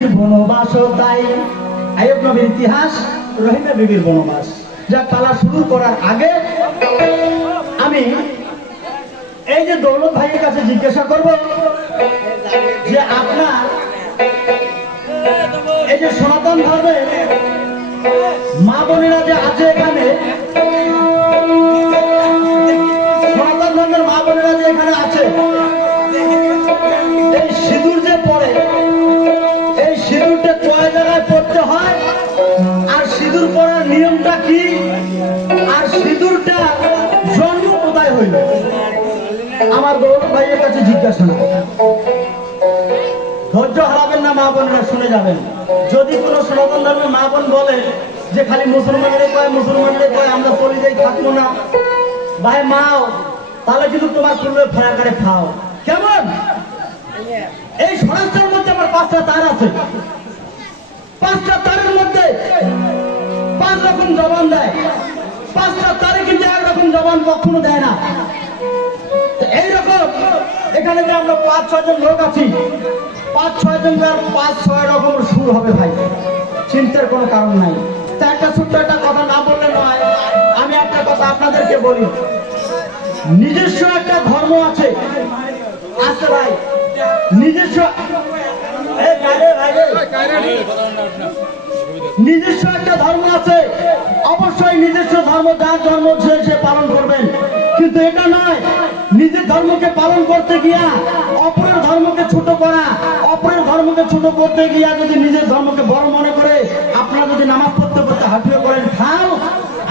বনবাস তাই আইয়ুব নবীর ইতিহাস, রহিমা বিবির বনবাস। যা পালা শুরু করার আগে আমি এই যে দৌলত ভাইয়ের কাছে জিজ্ঞাসা করব যে আপনার এই যে সনাতন ধর্মে মা বোনেরা যে আছে এখানে, সনাতন ধর্মের মা বোনেরা যে এখানে আছে, এই সিঁদুর যে পড়ে, এই সিঁদুরটা কয় জায়গায় পড়তে হয়, আর সিঁদুর পড়ার নিয়মটা কি, আর সিঁদুরটা জন্ম কোথায় হইল, আমার দৌলত ভাইয়ের কাছে জিজ্ঞাসা। ধৈর্য হারাবেন না মা বোনেরা, শুনে যাবেন। যদি কোনো সনাতন ধর্মের মা বোন বলে যে খালি মুসলমানরে কয় আমরা চলে যাই, থাকবো না, ভাই মাও, তাহলে কিন্তু তোমার করলে ফায়াকারে খাও। কেমন? এই স্বরাষ্ট্রের মধ্যে আমার 5টা তার আছে, 5টা তারের মধ্যে 5 রকম জবান দেয়। 5টা তারে কিন্তু একরকম জবান কখনো দেয় না। এইরকম এখানে যে আমরা 5-6 জন লোক আছি, 5-6 জনের 5-6 রকমের সুর হবে ভাই, চিন্তার কোনো কারণ নাই। তা একটা ছোট্ট একটা কথা না বললে নয়, আমি একটা কথা আপনাদেরকে বলি, নিজস্ব একটা ধর্ম আছে, আছে ভাই, নিজস্ব নিজস্ব একটা ধর্ম আছে। অবশ্যই নিজস্ব ধর্ম, যার ধর্ম সে পালন করবেন, কিন্তু এটা নয় নিজের ধর্মকে পালন করতে গিয়া অপরের ধর্মকে ছোট করা, অপরের ধর্মকে ছোট করতে গিয়া যদি নিজের ধর্মকে বড় মনে করে আপনারা যদি নামাজ পড়তে পড়তে হাঁটিয়ে করেন খাল,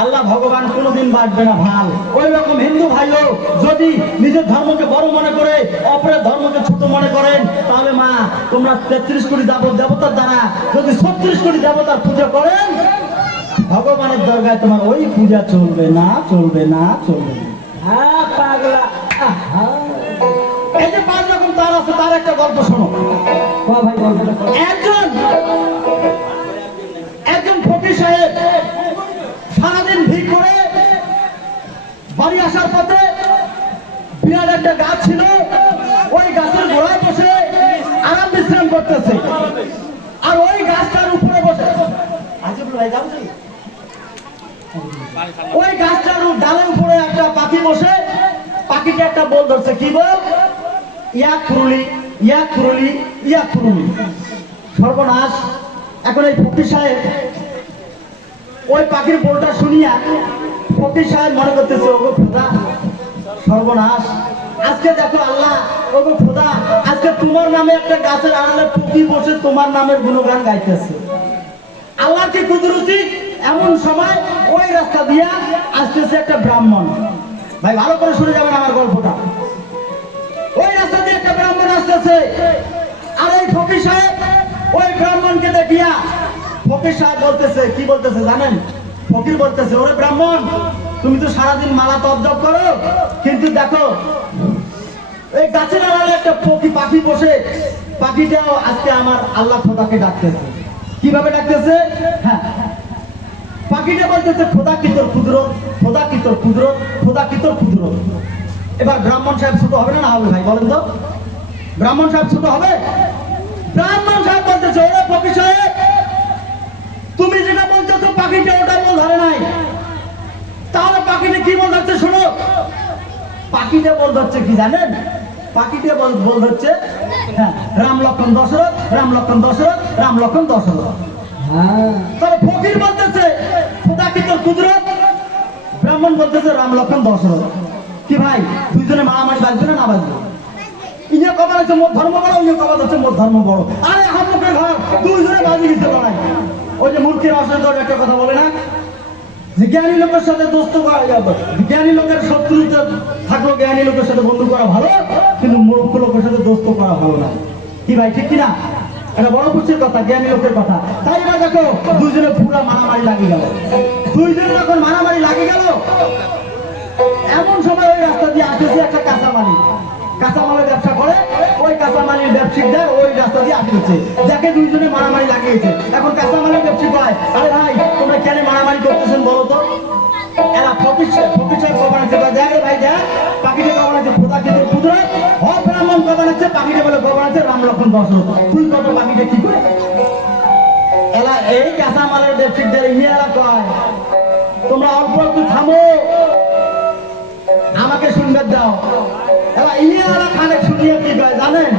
আল্লাহ ভগবান কোনোদিন বাঁচবে না ভাল। ওই রকম হিন্দু ভাইও যদি নিজের ধর্মকে বড় মনে করে অপরের ধর্মকে ছোট মনে করেন, তাহলে মা তোমরা 33 কোটি দেবতার দ্বারা যদি 36 কোটি দেবতার পূজা করেন, ভগবানের দরগায় তোমার ওই পূজা চলবে না, চলবে না, চলবে না। হ্যাঁ পাগলা, এই যে 5 রকম তার আছে, তার একটা গল্প শোনো ভাই। একজন ফকির সাহেব সারাদিন ভিড় করে বাড়ি আসার পথে বিরাট একটা গাছ ছিল, ওই গাছের গোড়ায় বসে আরাম বিশ্রাম করতেছে, আর ওই গাছটার উপরে বসে ওই গাছটার ডালের উপরে একটা পাখি বসে, পাখিটা একটা বল ধরছে, কি বল? ইয়া খুরুলি, ইয়া খুরুলি, ইয়া খুরুলি। সর্বনাশ! এখন এই ফকির সাহেব ওই পাখির বলটা শুনিয়া ফকির সাহেব মনে করতেছে, ওগো খোদা, সর্বনাশ! আজকে দেখো আল্লাহ, ওগো খোদা, আজকে তোমার নামে একটা গাছের আড়ালে পক্ষী বসে তোমার নামের গুণগান গাইতেছে। আল্লাহ কি কুদরতি! এমন সময় ওই রাস্তা দিয়া আসতেছে একটা ব্রাহ্মণ। ভাই ভালো করে শুনে যাবেন আমার গল্পটা। ওই রাস্তা দিয়ে একটা ব্রাহ্মণ আসতেছে, আর এই ফকির সাহেব ওই ব্রাহ্মণকে দেখিয়া, ফকির সাহেব বলতেছে, কি বলতেছে জানেন? ফকির বলতেছে, ওরে ব্রাহ্মণ, তুমি তো সারাদিন মালা তপ করো, কিন্তু দেখো এই গাছের আড়ালে একটা পাখি বসে, পাখিটাও আজকে আমার আল্লাহ খোদাকে ডাকতেছে। কিভাবে ডাকতেছে? হ্যাঁ, পাখিটা বলতেছে, খোদা কি তোর কুদরত, খোদা কি তোর কুদরত, খোদা কি তোর কুদরত। এবার ব্রাহ্মণ সাহেব ছোট হবে না হবে ভাই বলেন তো? ব্রাহ্মণ সাহেব ছোট হবে? ব্রাহ্মণ সাহেব বলতেছে, ওরে ফকির সাহেব, তুমি যেটা বলতেছো পাখিটা ওটা বল ধরে নাই, তাহলে পাখিটা কি বল ধরছে শোনো। পাখিটা বল ধরছে কি জানেন? পাখিটা বল ধরছে, হ্যাঁ, রাম লক্ষণ দশরথ, রাম লক্ষণ দশরথ, রাম লক্ষণ দশরথ। হ্যাঁ, তাহলে ফকির বলতেছে খোদা কি তোর কুদরত, ব্রাহ্মণ বলতেছে রাম লক্ষণ দশরথ। কি ভাই, দুইজনে মারামারি বাজবে না, না বাজবে? ইয়ে কবার আছে মোট ধর্ম বড়, ইয়ে কবার হচ্ছে মোট ধর্ম বড়। আরে হামুকের ঘর, দুইজনে বাজি গেছে লড়াই। ওই যে মূর্তির অসুবিধা একটা কথা বলে না, যে জ্ঞানী লোকের সাথে দোস্ত করা যাবে, জ্ঞানী লোকের শত্রুতে থাকলো, জ্ঞানী লোকের সাথে বন্ধু করা ভালো, কিন্তু মূর্খ লোকের সাথে দোস্ত করা ভালো না। কি ভাই, ঠিক কিনা? এটা বড় পুরুষের কথা, জ্ঞানী লোকের কথা। তাই না, দেখো দুইজনে পুরা মারামারি লাগে গেল। দুইজনে যখন মারামারি লাগে গেল, এমন সময় ওই রাস্তা দিয়ে আসতেছে একটা কাঁচামালি, কাঁচামালের ব্যবসা করে, ওই কাঁচামালির ব্যবসায়ীদের ওই রাস্তা দিয়ে আসতেছে, দেখে দুইজনে মারামারি লাগিয়েছে। এখন কাঁচামালের ব্যবসায়ী কয়, আরে ভাই তোমরা কেন মারামারি করতেছেন বলো তো? এরা ফকির সাহেব কখন আছে, দেখ ভাই দেখ, পাখিটা কখন আছে, খোদা কি তোর কুদরত, ব্রাহ্মণ কবা লাগছে পাখিটা বলে কবা লাগছে রাম লক্ষণ দশরথ। তুই কত পাখিটা কি করে এলা এই কাঁচামালের ব্যবসায়ীদের ইয়েরা কয় তোমরা অল্প একটু থামো, আমাকে শুনবে দাও। এলা ইয়েরা খানে শুনিয়ে কি কয় জানেন?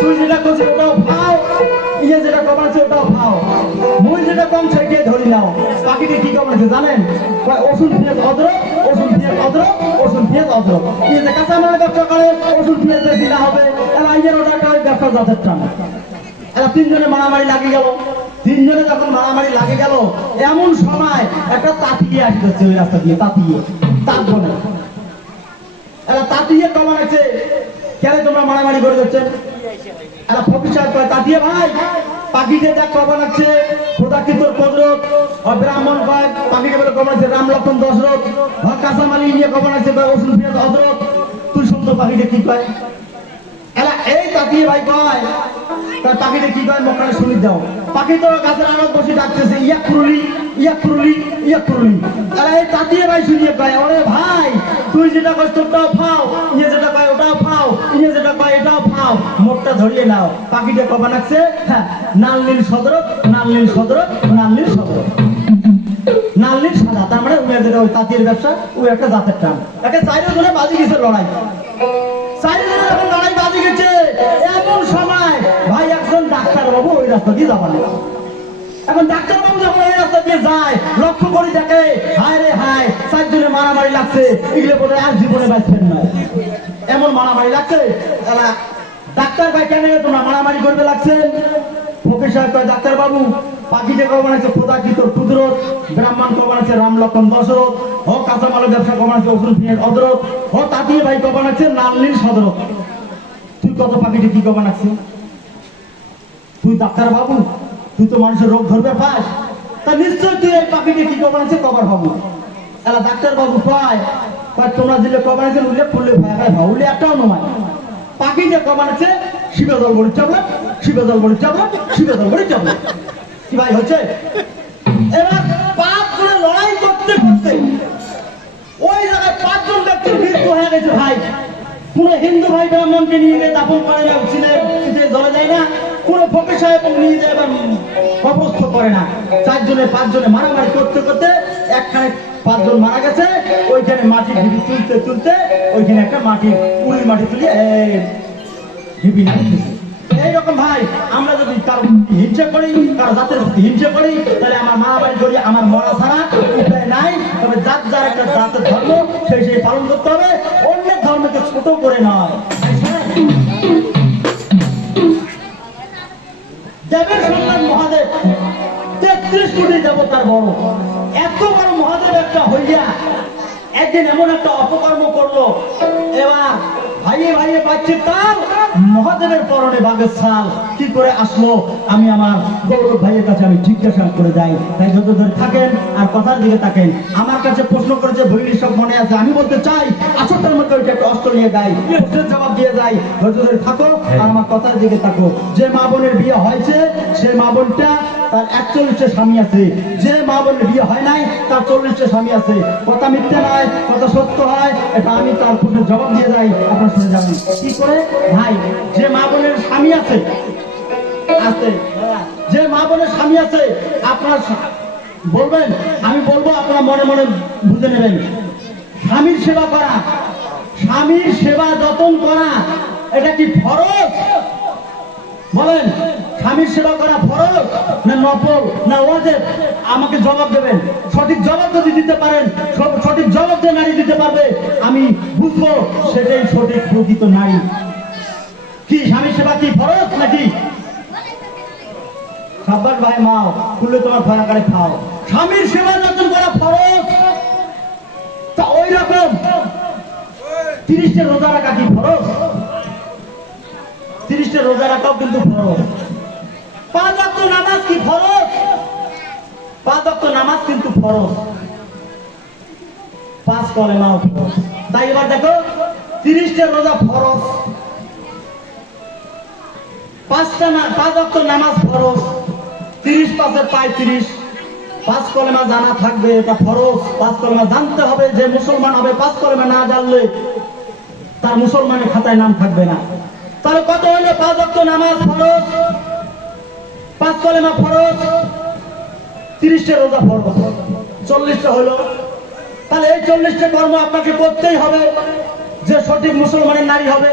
তুই যেটা করছিস ওটাও খাও, ইয়ে যেটা কমাচ্ছে ওটাও খাও, মুই যেটা কম সেটিয়ে ধরি নাও। পাখিটি কি কমাচ্ছে জানেন? ওষুধ পেঁয়াজ অদ্রক, ওষুধ পেঁয়াজ অদ্রক, ওষুধ পেঁয়াজ অদ্রক। ইয়ে যে কাঁচামালের ব্যবসা করে ওষুধ পেঁয়াজ বেশি না হবে, এলা ইয়ের ওটা একটা ব্যবসা যথেষ্ট না। এরা তিনজনে মারামারি লাগে গেল। তিনজনে যখন মারামারি লাগে গেল এমন সময় একটা তাঁতিয়ে আসতেছে ওই রাস্তা দিয়ে, তাঁতিয়ে তাঁত বলে এরা তাঁতিয়ে কমাচ্ছে। কেন তোমরা মারামারি করে দিচ্ছেন? এরা ফকির সাহেব কয় তাঁতিয়ে ভাই পাখিতে দেখ কমাচ্ছে খোদা কি তোর কদরত। ব্রাহ্মণ কয় পাখিকে বলে কমাচ্ছে রাম লক্ষণ দশরথ। কাঁচামালি নিয়ে কমাচ্ছে ওষুধ পেঁয়াজ অদরত। তুই শুনতো পাখিটা কি কয়? এলা এই তাকিয়ে ভাই কয় তার পাখিটা কি কয় মক্কানে শুনি দাও। পাখি তো গাছের আড়ত বসে ডাকতেছে ইয়া কুরুলি ইয়া কুরুলি ইয়া কুরুলি। এলা এই তাকিয়ে ভাই শুনিয়ে কয় ওরে ভাই তুই যেটা কয় তোরটাও ফাও, ইয়ে যেটা কয় ওটাও ফাও, ইয়ে যেটা কয় এটাও ফাও, মোটটা ধরিয়ে নাও। পাখিটা কবা লাগছে হ্যাঁ নালনীল সদরক, নালনীল সদরক, নালনীল সদরক। নালনীল সাদা তার মানে উনি যেটা ওই তাঁতির ব্যবসা ওই একটা জাতের টান। একে চাইরো জনে বাজি গেছে লড়াই, চাইরো যখন লড়াই বাজি গেছে এমন সময় ভাই একজন ডাক্তার বাবু ওই রাস্তা দিয়ে যাবার না। এখন ডাক্তার বাবু যখন ওই রাস্তা দিয়ে যায় লক্ষ্য করে দেখে হায় রে হায় চারজনে মারামারি লাগছে, এগুলো বলে আর জীবনে বাঁচবেন না এমন মারামারি লাগছে। তারা ডাক্তার ভাই কেন তোমরা মারামারি করতে লাগছেন? ফকির সাহেব কয় ডাক্তার বাবু পাখিতে কমাচ্ছে খোদা কি তোর কুদরত, ব্রাহ্মণ কমাচ্ছে রাম লক্ষণ দশরথ, হ কাঁচামালের ব্যবসা কমাচ্ছে ওষুধ পেঁয়াজ অদরত, হ তাঁতিয়ে ভাই কমাচ্ছে নালনীল সদরত। তুই কত পাখিটি কি কমাচ্ছে? তুই ডাক্তার বাবু তুই তো মানুষের রোগ ধরবে পাস, তা নিশ্চয় তুই এই পাখিটি কি কমাচ্ছে কবার বাবু। এলা ডাক্তার বাবু কয় তোমরা দিলে কমাচ্ছে উল্লেখ করলে ভাই ভাবলে একটাও নয়। পাখি যে কমাচ্ছে শিবে জল বড়ি চাবলা, শিবে জল বড়ি চাবলা, শিবে জল বড়ি চাবলা। কি ভাই হচ্ছে? এবার 5 জনে লড়াই করতে করতে ওই জায়গায় 5 জন ব্যক্তির মৃত্যু হয়ে গেছে। ভাই কোন হিন্দু ভাই ব্রাহ্মণকে নিয়ে গিয়ে দাপন করে না, ছিনে জলে যায় না, কোন ফকির সাহেব নিয়ে যায় বা কবরস্থ করে না। 4 জনে 5 জনে মারামারি করতে করতে একখানে 5 জন মারা গেছে। ওইখানে মাটি ঢিবি তুলতে তুলতে ওইখানে একটা মাটি উড়ি মাটি তুলিয়ে ঢিবি নাড়তেছে। এইরকম ভাই আমরা যদি কারো হিংসা করি, কারো জাতের প্রতি হিংসা করি, তাহলে আমার মারামারি করি আমার মরা ছাড়া উপায় নাই। তবে যার যার একটা জাতের ধর্ম সেই সেই পালন করতে হবে, অন্যের ধর্মকে ছোট করে নয়। দেবের সন্তান মহাদেব 33 কোটি দেবতার বড়, এত বড় মহাদেব একটা হইয়া একদিন এমন একটা অপকর্ম করলো। এবার ভাইয়ে ভাইয়ে পাচ্ছে তার মহাদেবের পরনে বাঘের ছাল কি করে আসলো? আমি আমার গৌরব ভাইয়ের কাছে আমি জিজ্ঞাসা করে যাই। তাই যত ধরে থাকেন আর কথার দিকে থাকেন। আমার কাছে প্রশ্ন করেছে ভৈরী সব মনে আছে, আমি বলতে চাই আসরটার মধ্যে ওইটা একটা অস্ত্র নিয়ে যাই, প্রশ্নের জবাব দিয়ে যাই। ধৈর্য ধরে থাকো আর আমার কথার দিকে থাকো। যে মা বোনের বিয়ে হয়েছে সে মা বোনটা তার 41টা স্বামী আছে, যে মা বোনের বিয়ে হয় নাই তার 40টা স্বামী আছে। কথা মিথ্যে নয়, কথা সত্য হয়, এটা আমি তার প্রশ্নের জবাব দিয়ে যাই। আপনার শুনে যাবেন কি করে ভাই? যে মা বোনের স্বামী আছে যে মা বোনের স্বামী আছে আপনার বলবেন, আমি বলবো আপনারা মনে মনে বুঝে নেবেন। স্বামীর সেবা করা, স্বামীর সেবা যত্ন করা এটা কি ফরজ? বলেন স্বামীর সেবা করা ফরজ না নফল না ওয়াজিব? আমাকে জবাব দেবেন। সঠিক জবাব যদি দিতে পারেন, সঠিক জবাব যে নারী দিতে পারবে আমি বুঝবো সেটাই সঠিক প্রকৃত নারী। কি স্বামীর সেবা কি ফরজ নাকি? সাব্বাস ভাই মাও খুললে তোমার ভয়াকারে খাও। স্বামীর সেবা যত্ন করা ফরজ, তা ওই রকম 30টা রোজা রাখা কি ফরজ? 30টা রোজা রাখাও কিন্তু ফরজ। 5 ওয়াক্ত নামাজ কি ফরজ? 5 ওয়াক্ত নামাজ কিন্তু ফরজ। 5 কলেমাও ফরজ। তাই এবার দেখো 30টা রোজা ফরজ, 5 ওয়াক্ত নামাজ ফরজ, 30 পাঁচে 35, 5 কলেমা জানা থাকবে এটা ফরজ। 5 কলেমা জানতে হবে, যে মুসলমান হবে 5 কলেমা না জানলে তার মুসলমানের খাতায় নাম থাকবে না। তাহলে কত হলো? 5 ওয়াক্ত নামাজ ফরজ, 5 কলেমা ফরজ, 30টা রোজা ফরজ, 40টা হলো। তাহলে এই 40টা কর্ম আপনাকে করতেই হবে যে সঠিক মুসলমানের নারী হবে।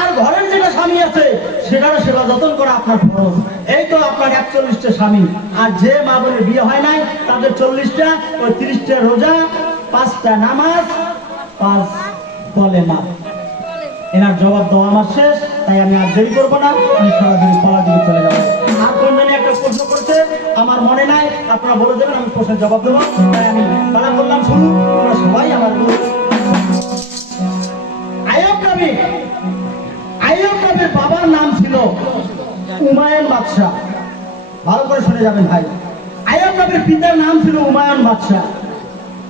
আর ঘরের যেটা স্বামী আছে সেটারও সেবা যত্ন করা আপনার ফরজ। এই তো আপনার 41টা স্বামী। আর যে মা বোনের বিয়ে হয় নাই তাদের 40টা, ওই 30টা রোজা, 5টা নামাজ, 5 কলেমা। এনার জবাব দেওয়া আমার শেষ, তাই আমি আর দেরি করবো না, আমি সরাসরি পড়া দিকে চলে যাবো। আর কোন জানি একটা প্রশ্ন করছে আমার মনে নাই, আপনারা বলে দেবেন, আমি প্রশ্নের জবাব দেবো। তাই আমি পালা করলাম শুরু, তোমরা সবাই আমার আইয়ুব নবী। আইয়ুব নবীর বাবার নাম ছিল হুমায়ুন বাদশাহ। ভালো করে শুনে যাবেন ভাই। আইয়ুব নবীর পিতার নাম ছিল হুমায়ুন বাদশাহ।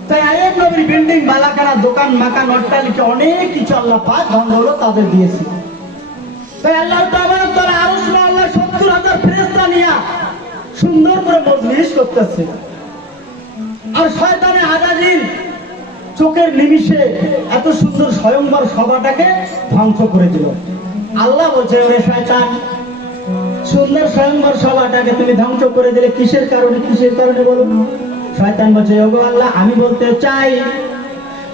তাই আইয়ুব নবীর বিল্ডিং, বালাকানা, দোকান, মাকান, অট্টালিকা, অনেক কিছু আল্লাহ পাক ধন দৌলত তাদের দিয়েছে। তাই আল্লাহ তাবারক তাআলা আরশ না আল্লাহ 70,000 ফেরেশতা নিয়ে সুন্দর করে মজলিস করতেছে। আর শয়তানে আজাজিল চোখের নিমিষে এত সুন্দর স্বয়ংবর সভাটাকে ধ্বংস করে দিল। আল্লাহ বলছে, ওরে শয়তান, সুন্দর স্বয়ংবর সভাটাকে তুমি ধ্বংস করে দিলে কিসের কারণে? কিসের কারণে বলো? শয়তান বলছে, ওগো আল্লাহ, আমি বলতে চাই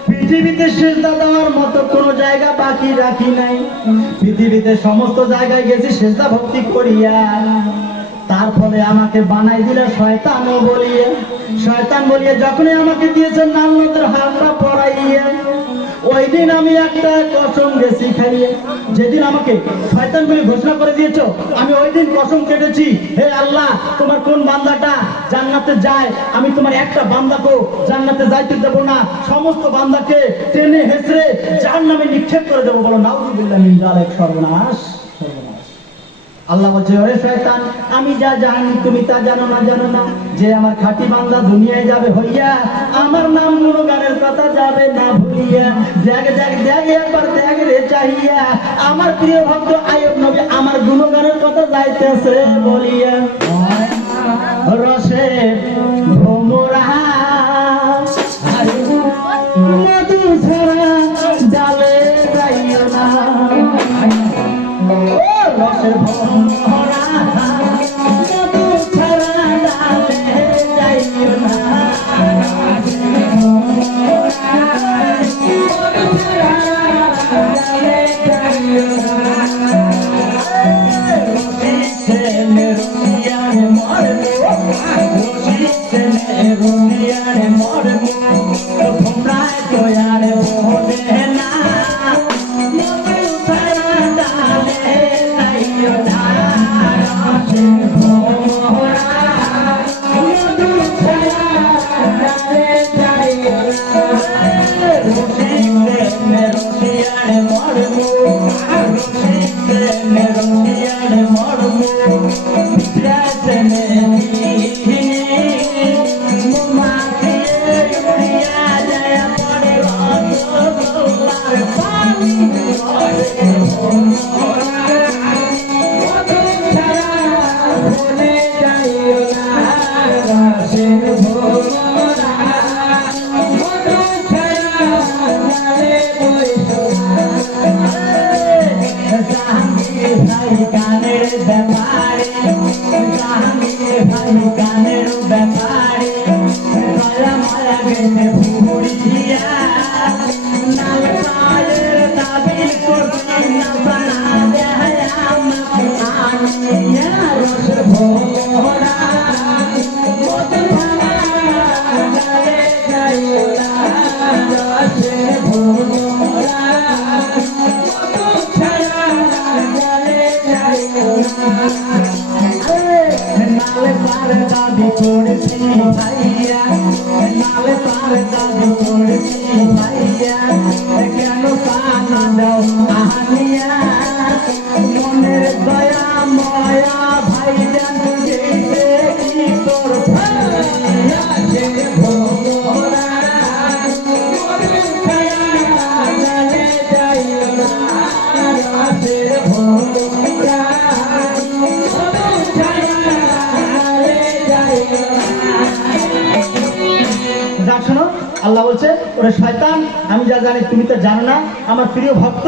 পৃথিবীতে সিজদা দেওয়ার মতো কোনো জায়গা বাকি রাখি নাই। পৃথিবীতে সমস্ত জায়গায় গেছি সিজদা ভক্তি করিয়া, তার ফলে আমাকে বানাই দিলে শয়তানও বলিয়ে। শয়তান বলিয়ে যখনই আমাকে দিয়েছেন নামতের হাতটা পড়াইয়া, ওই দিন আমি একটা কসম গেছি খাইয়ে। যেদিন আমাকে শয়তান বলে ঘোষণা করে দিয়েছ, আমি ওই দিন কসম কেটেছি, হে আল্লাহ, তোমার কোন বান্দাটা জান্নাতে যায়, আমি তোমার একটা বান্দাকেও জান্নাতে যাইতে দেবো না। সমস্ত বান্দাকে টেনে হেসড়ে জাহান্নামে নিক্ষেপ করে দেবো। বলো নাউযুবিল্লাহ মিন যালিক। সর্বনাশ, সর্বনাশ। আল্লাহ বলছে, ওরে শয়তান, আমি যা জানি তুমি তা জানো না। জানো না যে আমার খাঁটি বান্দা দুনিয়ায় যাবে হইয়া, আমার নাম গুণগানের কথা যাবে না ভুলিয়া। দেখ দেখ দেখ, একবার দেখ রে চাহিয়া, আমার প্রিয় ভক্ত আইয়ুব নবী আমার গুণগানের কথা যাইতেছে বলিয়া। রসে ভোমরা মধু ছাড়া ডালে যাইও না, রসের ভোমরা মধু ছাড়া ডালে যাইও না। আল্লাহ বলছে, ওরে শয়তান, আমি যা জানি তুমি তো জানো না। আমার প্রিয় ভক্ত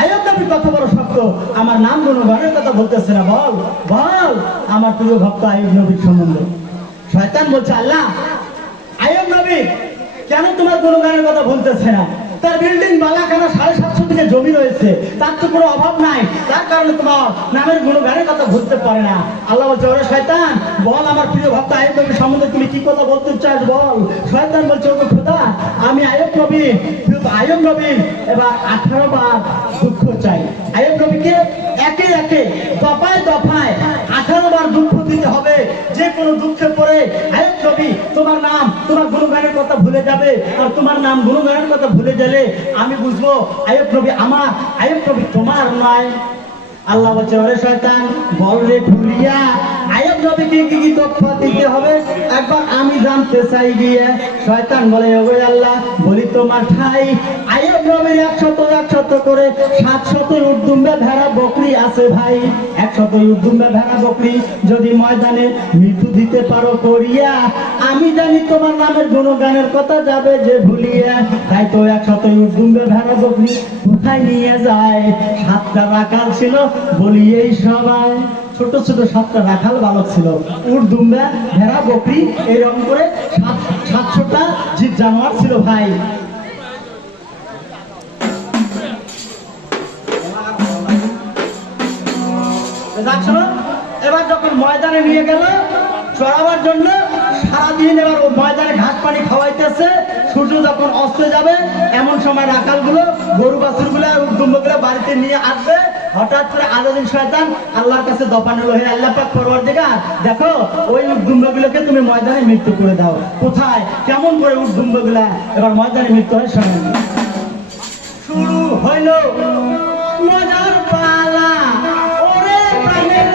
আইয়ুব নবী কত বড় শক্ত, আমার নাম গুণগানের কথা বলতেছে না। বল বল আমার প্রিয় ভক্ত আইয়ুব নবীর সম্বন্ধে। শয়তান বলছে, আল্লাহ আইয়ুব নবী কেন তোমার গুণগানের কথা বলতেছে না? তার বিল্ডিং বালাখানা 750 থেকে জমি রয়েছে, তার তো কোনো অভাব নাই, তার কারণে তোমার নামের গুণগানের কথা বলতে পারে না। আল্লাহ বলছে, ওরে শয়তান, বল আমার প্রিয় ভক্ত আইয়ুব নবীর সম্বন্ধে তুমি কি কথা বলতে চাস বল। শয়তান বলছে, ওগো খোদা, আমি আইয়ুব নবী এবার 18 বার দুঃখ চাই। আইয়ুব নবীকে একে একে দফায় দফায় 18 বার দুঃখ দিতে হবে। যে কোনো দুঃখে পড়ে আইয়ুব নবী তোমার নাম, তোমার গুণগানের কথা ভুলে যাবে, আর তোমার নাম গুণগানের কথা ভুলে গেলে আমি বুঝবো আইয়ুব নবী আমার, আইয়ুব নবী তোমার নয়। আল্লাহ বলছে, ওরে শয়তান, বল রে ঢুলিয়া আইয়ুব নবীকে কি কি তথ্য দিতে হবে একবার আমি জানতে চাই গিয়ে। শয়তান বলে, ওগো আল্লাহ, বলি তোমার ঠাই আইয়ুব নবীর 100 করে 700 উর্দুম্বে ভেড়া বকরি আছে ভাই। 100 উর্দুম্বে ভেড়া বকরি যদি ময়দানে মৃত্যু দিতে পারো করিয়া, আমি জানি তোমার নামের গুণগানের কথা যাবে যে ভুলিয়া। তাই তো 100 উর্দুম্বে ভেড়া বকরি কোথায় নিয়ে যায়? 7টা রাখাল ছিল বলি এই সবাই, ছোট ছোট 7টা রাখাল বালক ছিল, উট দুম্বা ভেড়া বকরি এইরকম করে 700টা জীব জানোয়ার ছিল ভাই। এবার যখন ময়দানে নিয়ে গেল চড়াবার জন্য, সারাদিন এবার ও ময়দানে ঘাস পানি খাওয়াইতেছে। সূর্য যখন অস্ত যাবে এমন সময় রাখালগুলো গরু বাছুরগুলো উদ্দুম্বগুলো বাড়িতে নিয়ে আসবে। হঠাৎ করে আলাদিন শয়তান আল্লাহর কাছে দফা নিল, হে আল্লাহ পাক পরওয়ারদিগার, দেখো ওই উদ্দুম্বগুলোকে তুমি ময়দানে মৃত্যু করে দাও। কোথায় কেমন করে উদ্দুম্বগুলা এবার ময়দানে মৃত্যু হয় শোনেন। শুরু হইল মজার পালা, ওরে প্রাণের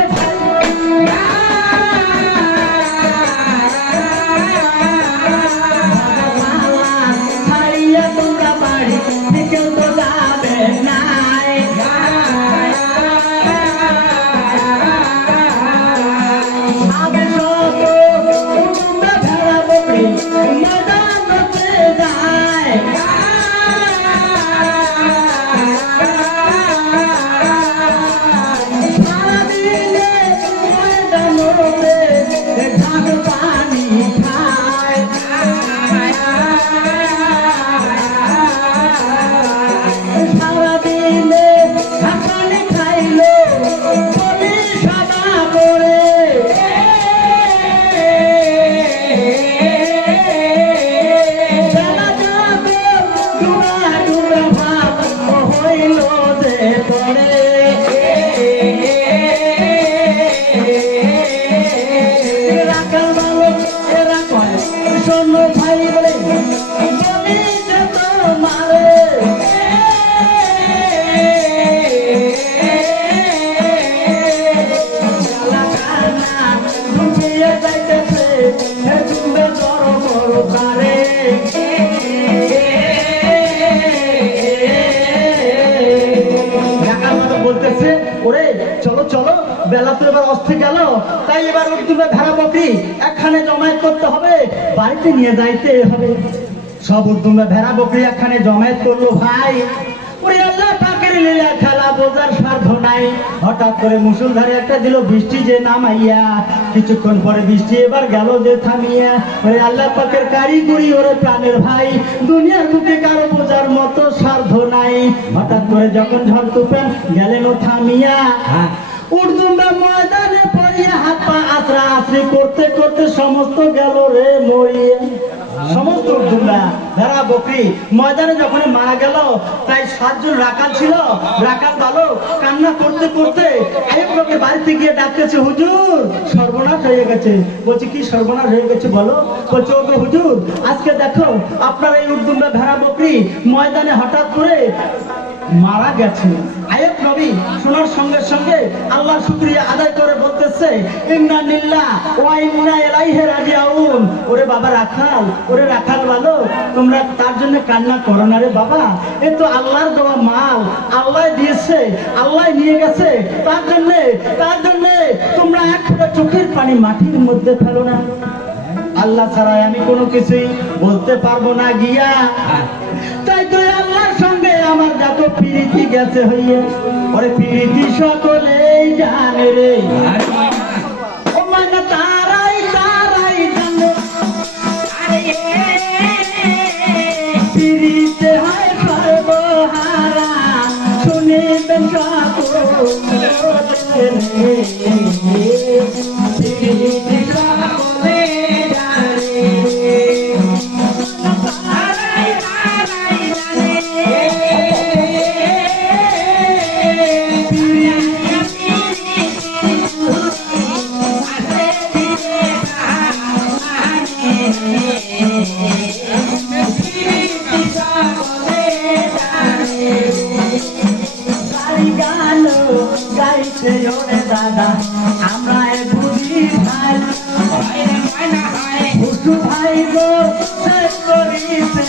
বেলা তো এবার অস্তে গেল, তাই এবার উর্দুবে ভেড়া বকরি একখানে জমায়েত করতে হবে, বাড়িতে নিয়ে যাইতে হবে। সব উর্দুবে ভেড়া বকরি একখানে জমায়েত করলো ভাই। ওরে আল্লাহ পাকের লীলা খেলা বোঝার সাধ্য নাই। হঠাৎ করে মুষলধারে একটা দিল বৃষ্টি যে নামাইয়া, কিছুক্ষণ পরে বৃষ্টি এবার গেল যে থামিয়া। ওরে আল্লাহ পাকের কারিগরি, ওরে প্রাণের ভাই, দুনিয়ার বুকে কারো বোঝার মতো সাধ্য নাই। হঠাৎ করে যখন ঝড় তুফান গেলেন ও থামিয়া, উর্দুম্বা ময়দানে পড়িয়া হাত পা আঁচড়া আঁচড়ি করতে করতে সমস্ত গেল রে মরিয়া। সমস্ত উর্দুম্বা ভেড়া বকরি ময়দানে যখন মারা গেল, তাই 7 জন রাখাল ছিল, রাখাল বালক কান্না করতে করতে আইয়ুব নবীর বাড়িতে গিয়ে ডাকতেছে, হুজুর সর্বনাশ হয়ে গেছে। বলছে, কি সর্বনাশ হয়ে গেছে বলো? বলছে, ওগো হুজুর, আজকে দেখো আপনার এই উর্দুম্বা ভেড়া বকরি ময়দানে হঠাৎ করে মারা গেছে। আইয়ুব নবী শোনার সঙ্গে সঙ্গে আল্লাহ শুকরিয়া আদায় করে বলতেছে, ইন্না লিল্লাহ ওয়া ইন্না ইলাইহি রাজিউন। ওরে বাবা রাখাল, ওরে রাখাল বালক, তোমরা তার জন্য কান্না করো না রে বাবা, এ তো আল্লাহর দেওয়া মাল, আল্লাহ দিয়েছে, আল্লাহ নিয়ে গেছে, তার জন্য তোমরা এক ফোঁটা চোখের পানি মাটির মধ্যে ফেলো না। আল্লাহ ছাড়াই আমি কোনো কিছুই বলতে পারবো না গিয়া, তাই তো আল্লাহর সঙ্গে আমার যত প্রীতি গেছে হইয়া, ওরে প্রীতি সকলেই জানে রে, ও মানে তারাই তারাই জানে, প্রীতি হয় সর্বহারা, শুনিবেন সকলে রে, প্রীতি সকলে জানে, তারাই তারাই জানে, গাইছে ওরে দাদা আমরা বুঝি ভাই, হুসু ভাই গো শেষ করিছে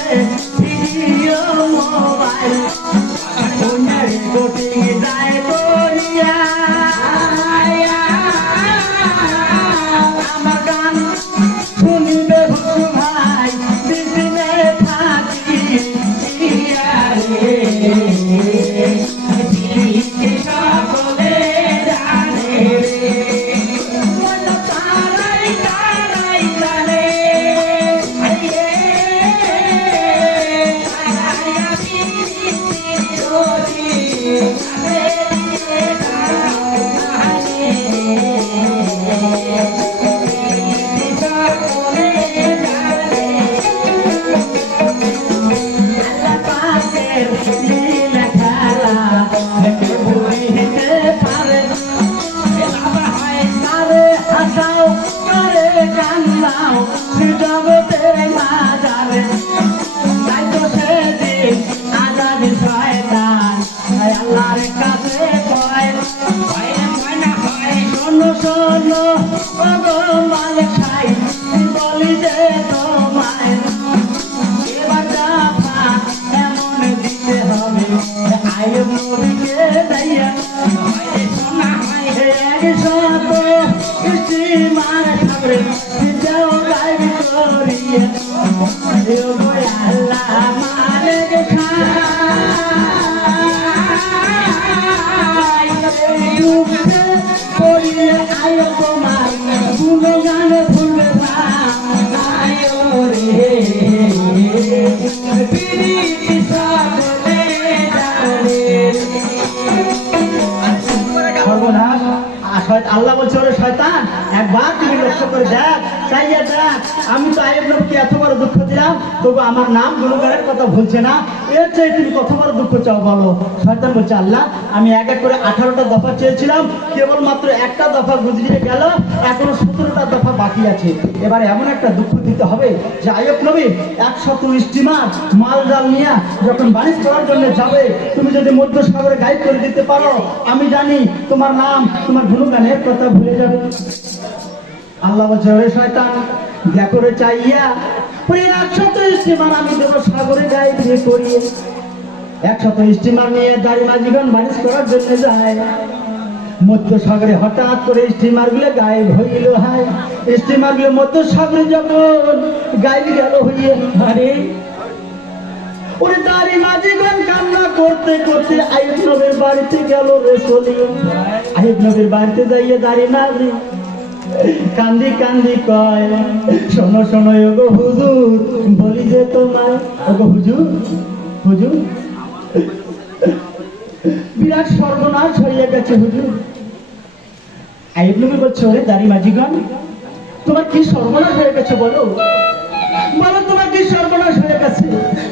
ভিডিও মোবাইল, ফোনের গোটি যায় করিয়া, আমার গান শুনিবে হুসু ভাই বিপিনে থাকি রে, সকলে জানে রে, তারাই তারাই জানে, জগতের মাঝারে, তাই তো সেদিন আজাদি শয়তান আল্লাহর কাছে কয়, শোনো শোনো ওগো মালিক সাহেব বলি যে তোমায়, এবার জাফা এমন দিতে হবে আইয়ুব নবীকে দাইয়া, একশত স্টিমার খাবে যাও গাইব করিয়া, আল্লাহ মালিক করিয়ে আয়ো তোমার গুণগান ভুলবে না আয়ো রে, প্রীতি সকলে জানে, সর্বনাশ। আল্লাহ বলছে ওরে শয়তান একবার তুমি লক্ষ্য করে দেখ, চাইয়া দেখ, আমি তো আইয়ুব নবীকে এত বড় দুঃখ দিলাম তবু আমার নাম গুণগানের কথা ভুলছে না, এর চেয়ে তুমি কত বড় দুঃখ চাও বলো। শয়তান বলছে আল্লাহ আমি এক এক করে 18টা দফা চেয়েছিলাম, কেবলমাত্র একটা দফা গুজরিয়ে গেল, এখনো 17টা দফা বাকি আছে, এবারে এমন একটা দুঃখ দিতে হবে যে আইয়ুব নবী 100 স্টিমার মালজাল নিয়ে যখন বাণিজ করার জন্য যাবে, তুমি যদি মধ্য সাগরে গাইড করে দিতে পারো, আমি জানি তোমার নাম তোমার গুণগানের কথা ভুলে যাবে। আল্লাহ বলছে ওরে শয়তান দেখো রে চাইয়া ওই 100 স্টিমার আমি দেব সাগরে গাইড দিয়ে করিয়ে, 100 স্টিমার নিয়ে দাড়ি মাঝিগণ বাণিজ করার জন্য যায়, মধ্য সাগরে হঠাৎ করে স্টিমার গুলো গায়েব হইল, হায় স্টিমার গুলো মধ্য সাগরে যখন গায়েব গেল হইয়ে, আরে ওরে দাড়ি মাঝিগণ কান্না করতে করতে আইয়ুব নবীর বাড়িতে গেল রে চলে, আইয়ুব নবীর বাড়িতে যাইয়ে দাড়ি মাঝি কান্দি কান্দি কয় শোনো শোনো ওগো হুজুর বলি যে তোমায়, ওগো হুজুর হুজুর বিরাট সর্বনাশ হয়ে গেছে হুজুর। আইয়ুব নবী বলছে ওরে দাড়ি মাঝিগণ তোমার কি সর্বনাশ হয়ে গেছে বলো, বলো তোমার কি সর্বনাশ হয়ে গেছে।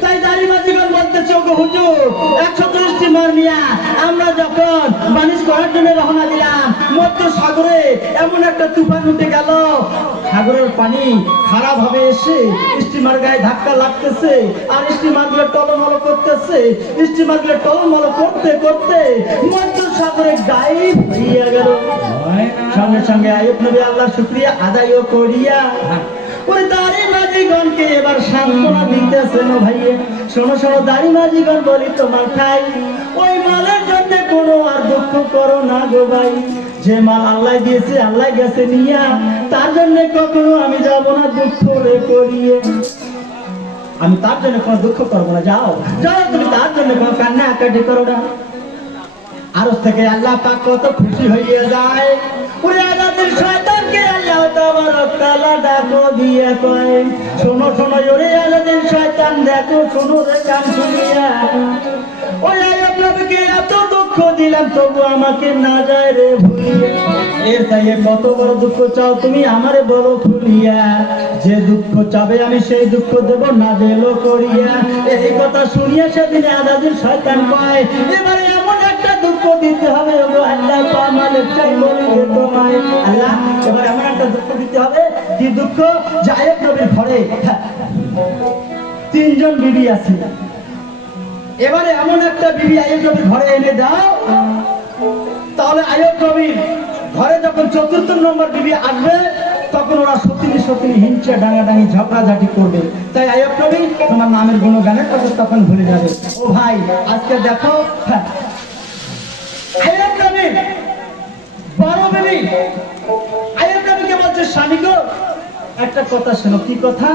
তাই দাড়ি মাঝিগণ বলতেছে ওগো হুজুর 130 স্টিমার নিয়ে আমরা যখন বাণিজ্য করার জন্য রওনা দিলাম, মধ্য সাগরে এমন একটা তুফান উঠে গেল, সাগরের পানি খারাপ ভাবে এসে স্টিমার গায়ে ধাক্কা লাগতেছে, আর স্টিমার গুলো টলমল করতেছে, স্টিমার গুলো টলমল করতে করতে মধ্য সাগরে গায়েব হইয়া গেল। সঙ্গে সঙ্গে আইয়ুব নবী আল্লাহর শুকরিয়া আদায় করিয়া ওই দাড়ি মাঝিগণকে এবার সান্ত্বনা দিতেছেন, ভাইয়ে শোনো শোনো দাড়ি মাঝিগণ বলি তোমার ঠাই ওই মালের জন্য কোনো আর দুঃখ করো না গো ভাই, যে মাল আল্লাহ দিয়েছে আল্লাহ গেছে নিয়া, তার জন্য কখনো আমি যাব না দুঃখ রে করিয়ে। আমি তার জন্য কোনো দুঃখ করবো না। যাও যাও, তুমি তার জন্য কোনো কান্না কাটি করো না। আরশ থেকে আল্লাহ পাক কত খুশি হইয়া যায়। ওরে আজাদের শয়তানকে আল্লাহ তাবারক তাআলা ডাকো দিয়ে কয়, শোনো শোনো ওরে আজাদের শয়তান, দেখো শোনো রে কান খুলিয়া, ওই আয়াব নবীকে এত দুঃখ দিলাম তবু আমাকে না যায় রে ভুলিয়া। এর চাইয়ে কত বড় দুঃখ চাও তুমি আমারে বলো খুলিয়া, যে দুঃখ চাবে আমি সেই দুঃখ দেব না দেলো করিয়া। এই কথা শুনিয়া সেদিনে আজাদের শয়তান কয়, এবারে এমন একটা দুঃখ দিতে হবে ওগো আল্লাহ, আমাদের চাই বলিয়ে তোমায় আল্লাহ, এবার এমন একটা দুঃখ দিতে হবে। কি দুঃখ? যে আয়াব নবীর ঘরে 3 জন বিবি আছে, এবারে এমন একটা বিবি আয়াব নবীর ঘরে এনে দাও, তাহলে আয়াব নবীর ঘরে যখন 4র্থ নম্বর বিবি আসবে তখন ওরা সত্যি সত্যি হিংসা ডাঙাডাঙি ঝগড়াঝাটি করবে। তাই আয়াব নবী তোমার নামের গুণগানের কথা তখন ভুলে যাবে। ও ভাই আজকে দেখো আয়াব নবীর বড় বিবি আয়াব নবীকে বলছে, স্বামী গো একটা কথা শোনো। কি কথা?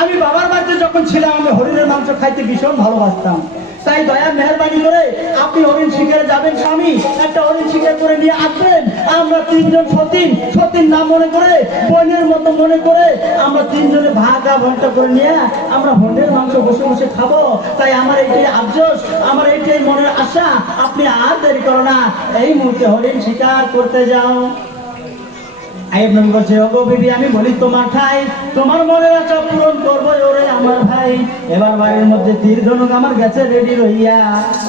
আমি বাবার বাড়িতে যখন ছিলাম আমি হরিণের মাংস খাইতে ভীষণ ভালোবাসতাম, তাই দয়া মেহরবানি করে আপনি হরিণ শিকারে যাবেন, স্বামী একটা হরিণ শিকার করে নিয়ে আসবেন। আমরা 3 জন সতীর নাম মনে করে, বোনের মতো মনে করে আমরা 3 জনে ভাগা ভান্টা করে নিয়ে আমরা হরিণের মাংস বসে বসে খাবো। তাই আমার এইটাই আফসোস, আমার এইটাই মনের আশা, আপনি আর দেরি করো না, এই মুহূর্তে হরিণ শিকার করতে যাও। আয়াব নবী বলছে, ওগো বিবি আমি বলি তোমার ঠাই, তোমার মনের আশা পূরণ করবো ওরে আমার ভাই। এবার বাড়ির মধ্যে তীর ধনুক আমার গেছে রেডি রইয়া,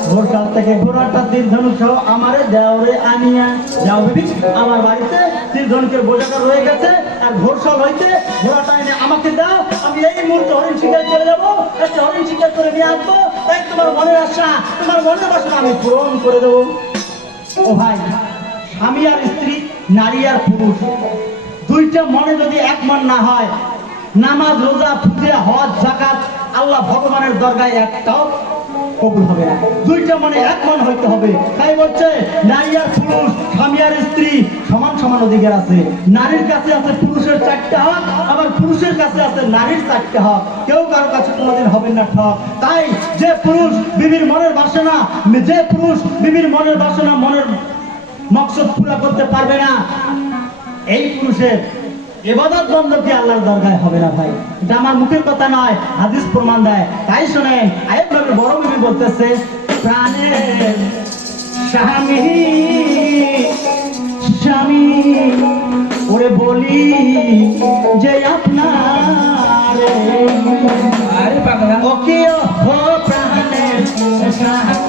ভোরকাল থেকে ঘোড়াটা তীর ধনুক সহ আমারে দেওরে আনিয়া। যাও বিবি আমার বাড়িতে তীর ধনুকের বোঝাটা রয়ে গেছে, আর ভোরকাল হইতে ঘোড়াটা এনে আমাকে দাও, আমি এই মুহূর্তে হরিণ শিকার চলে যাবো, একটা হরিণ শিকার করে নিয়ে আসবো। তাই তোমার মনের আশা, তোমার মনের বাসনা আমি পূরণ করে দেবো। ও ভাই, স্বামী আর স্ত্রী, নারী আর পুরুষ, 2টা মনে যদি এক মন না হয়, নামাজ রোজা পূজা হজ যাকাত আল্লাহ ভগবানের দরগায় একটাও কবুল হবে না। 2টা মনে এক মন হইতে হবে। তাই বলছে নারী আর পুরুষ, স্বামী আর স্ত্রী সমান সমান অধিকার আছে। নারীর কাছে আছে পুরুষের 4টা হক, আবার পুরুষের কাছে আছে নারীর 4টা হক। কেউ কারো কাছে কোনোদিন হবে না ঠক। তাই যে পুরুষ বিবির মনের বাসনা, যে পুরুষ বিবির মনের বাসনা, মনের মকসদ পুরা করতে পারবে না, এই পুরুষের ইবাদত বন্দী আল্লাহর দরগায় হবে না ভাই। এটা আমার মুখের কথা নয়, হাদিস প্রমাণ দেয়। তাই শুনেন আয়াব নবীর বড় বিবি বলতেছে, প্রাণের স্বামী স্বামী ওরে বলি যে আপনার ওকে ও প্রাণের স্বামী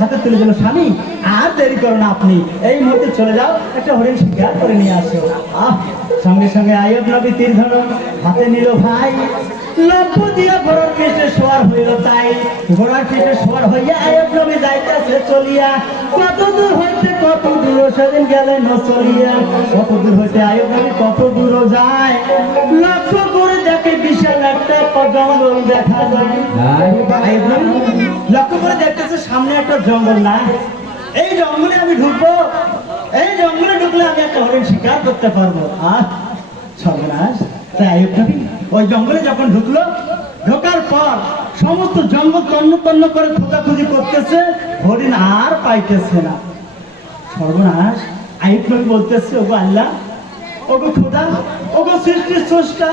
হাতে তুলে দিল স্বামী, আর দেরি করো না, আপনি এই মুহূর্তে চলে যাও, একটা হরিণ শিকার করে নিয়ে আসো। সঙ্গে সঙ্গে আইয়ুব নবী তীর ধনুক হাতে নিল ভাই, লম্ফ দিয়া ঘোড়ার পিঠে সওয়ার হইল, তাই ঘোড়ার পিঠে সওয়ার হইয়া আইয়ুব নবী যাইতেছে চলিয়া, কত দূর হইতে কত দূর সেদিন গেলেন চলিয়া, কত দূর হইতে আইয়ুব নবী কত দূর যায়, লক্ষ্য করে দেখে বিশাল একটা জঙ্গল দেখা যায়। আইয়ুব নবী লক্ষ্য করে দেখতেছে সামনে একটা জঙ্গল, না এই জঙ্গলে আমি ঢুকবো, এই জঙ্গলে ঢুকলে আমি একটা হরিণ শিকার করতে পারবো। সর্বনাশ! তাই আইয়ুব নবী ওই জঙ্গলে যখন ঢুকলো, ঢোকার পর সমস্ত জঙ্গল তন্ন তন্ন করে খোঁজাখুঁজি করতেছে, হরিণ আর পাইতেছে না। সর্বনাশ! আইয়ুব নবী বলতেছে, ওগো আল্লাহ, ওগো খোদা, ওগো সৃষ্টির স্রষ্টা,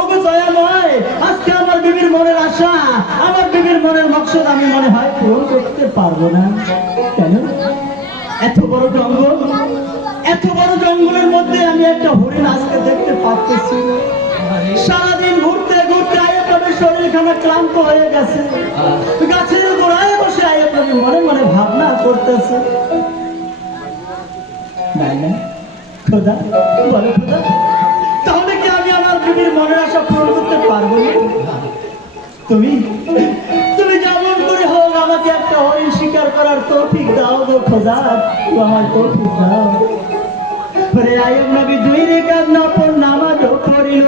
ওগো দয়াময়, আজকে আমার বিবির মনের আশা, আমার বিবির মনের মকসদ আমি মনে হয় পূরণ করতে পারবো না। কেন? এত বড় জঙ্গল, এত বড় জঙ্গলের মধ্যে আমি একটা হরিণ আজকে দেখতে পাচ্ছি। সারাদিন ঘুরতে ঘুরতে আইয়ুব নবীর শরীরখানা ক্লান্ত হয়ে গেছে, গাছের গোড়ায় বসে আইয়ুব নবী মনে মনে ভাবনা করতেছে, খোদা বলো খোদা, তাহলে কি আমি আমার বিবির মনের আশা পূরণ করতে পারবো না? তুমি তুমি যেমন করে হোক আমাকে একটা হরিণ শিকার করার তৌফিক দাও গো খোদা, আমার তৌফিক দাও। পরে আইয়ুব নবী দুই রাকাত নফল নামাজও পড়িল,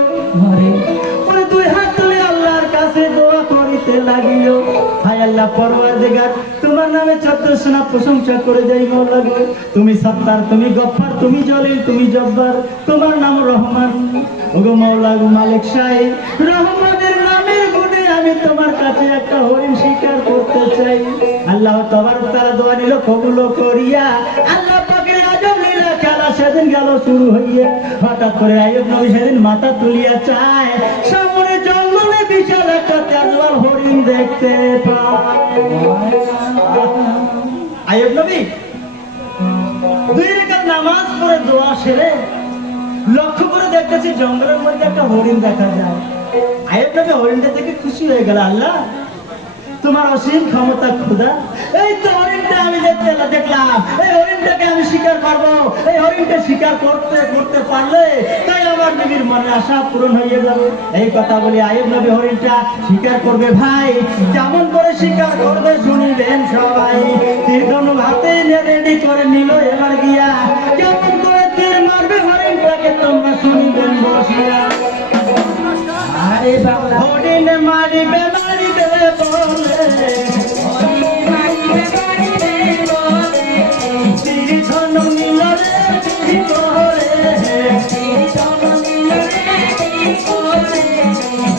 পরে দুই হাত তুলে আল্লাহর কাছে দোয়া করিতে লাগিল, হায় আল্লাহ পরওয়ারদিগার, তোমার নামে 1400 না প্রশংসা করে যাই মাওলা গো, তুমি সত্তার, তুমি গফফার, তুমি জলিল, তুমি জব্বার, তোমার নাম রহমান। ওগো মাওলা গো মালিক সাহেব, রহমানের নামের গুণে আমি তোমার কাছে একটা হরিণ শিকার করতে চাই। আল্লাহ তাবারক তাআলা দোয়া নিল কবুল করিয়া, আল্লাহ পাকের আজব লীলা খেলা সেদিন গেল শুরু হইয়া। হঠাৎ করে আইয়ুব নবী সেদিন মাথা তুলিয়া চায়, সামনে জঙ্গলে বিশাল একটা তেজওয়াল হরিণ দেখতে পায়। আইয়ুব নবী দুই রাকাত নামাজ পড়ে দোয়া সেরে লক্ষ্য করে দেখতেছি জঙ্গলের মধ্যে একটা হরিণ দেখা যায়। আইয়ুব নবী হরিণটা দেখে খুশি হয়ে গেল, আল্লাহ তোমার অসীম ক্ষমতা খোদা, এই তো হরিণটা আমি দেখলাম, এই হরিণটাকে আমি শিকার করবো, এই হরিণটা শিকার করতে করতে পারলে তাই আমার বিবির মনে আশা পূরণ হয়ে যাবে। এই কথা বলি আইয়ুব নবী হরিণটা শিকার করবে ভাই, কেমন করে শিকার করবে শুনিবেন সবাই। তীর ধনুক হাতে রেডি করে নিল, এবার গিয়া কেমন করে তীর মারবে হরিণটাকে তোমরা শুনিবেন বসিয়া। আরে বাবা হরিণ মারিবে মারিবে বলে, তীর ধনুক নিল রে কি করে,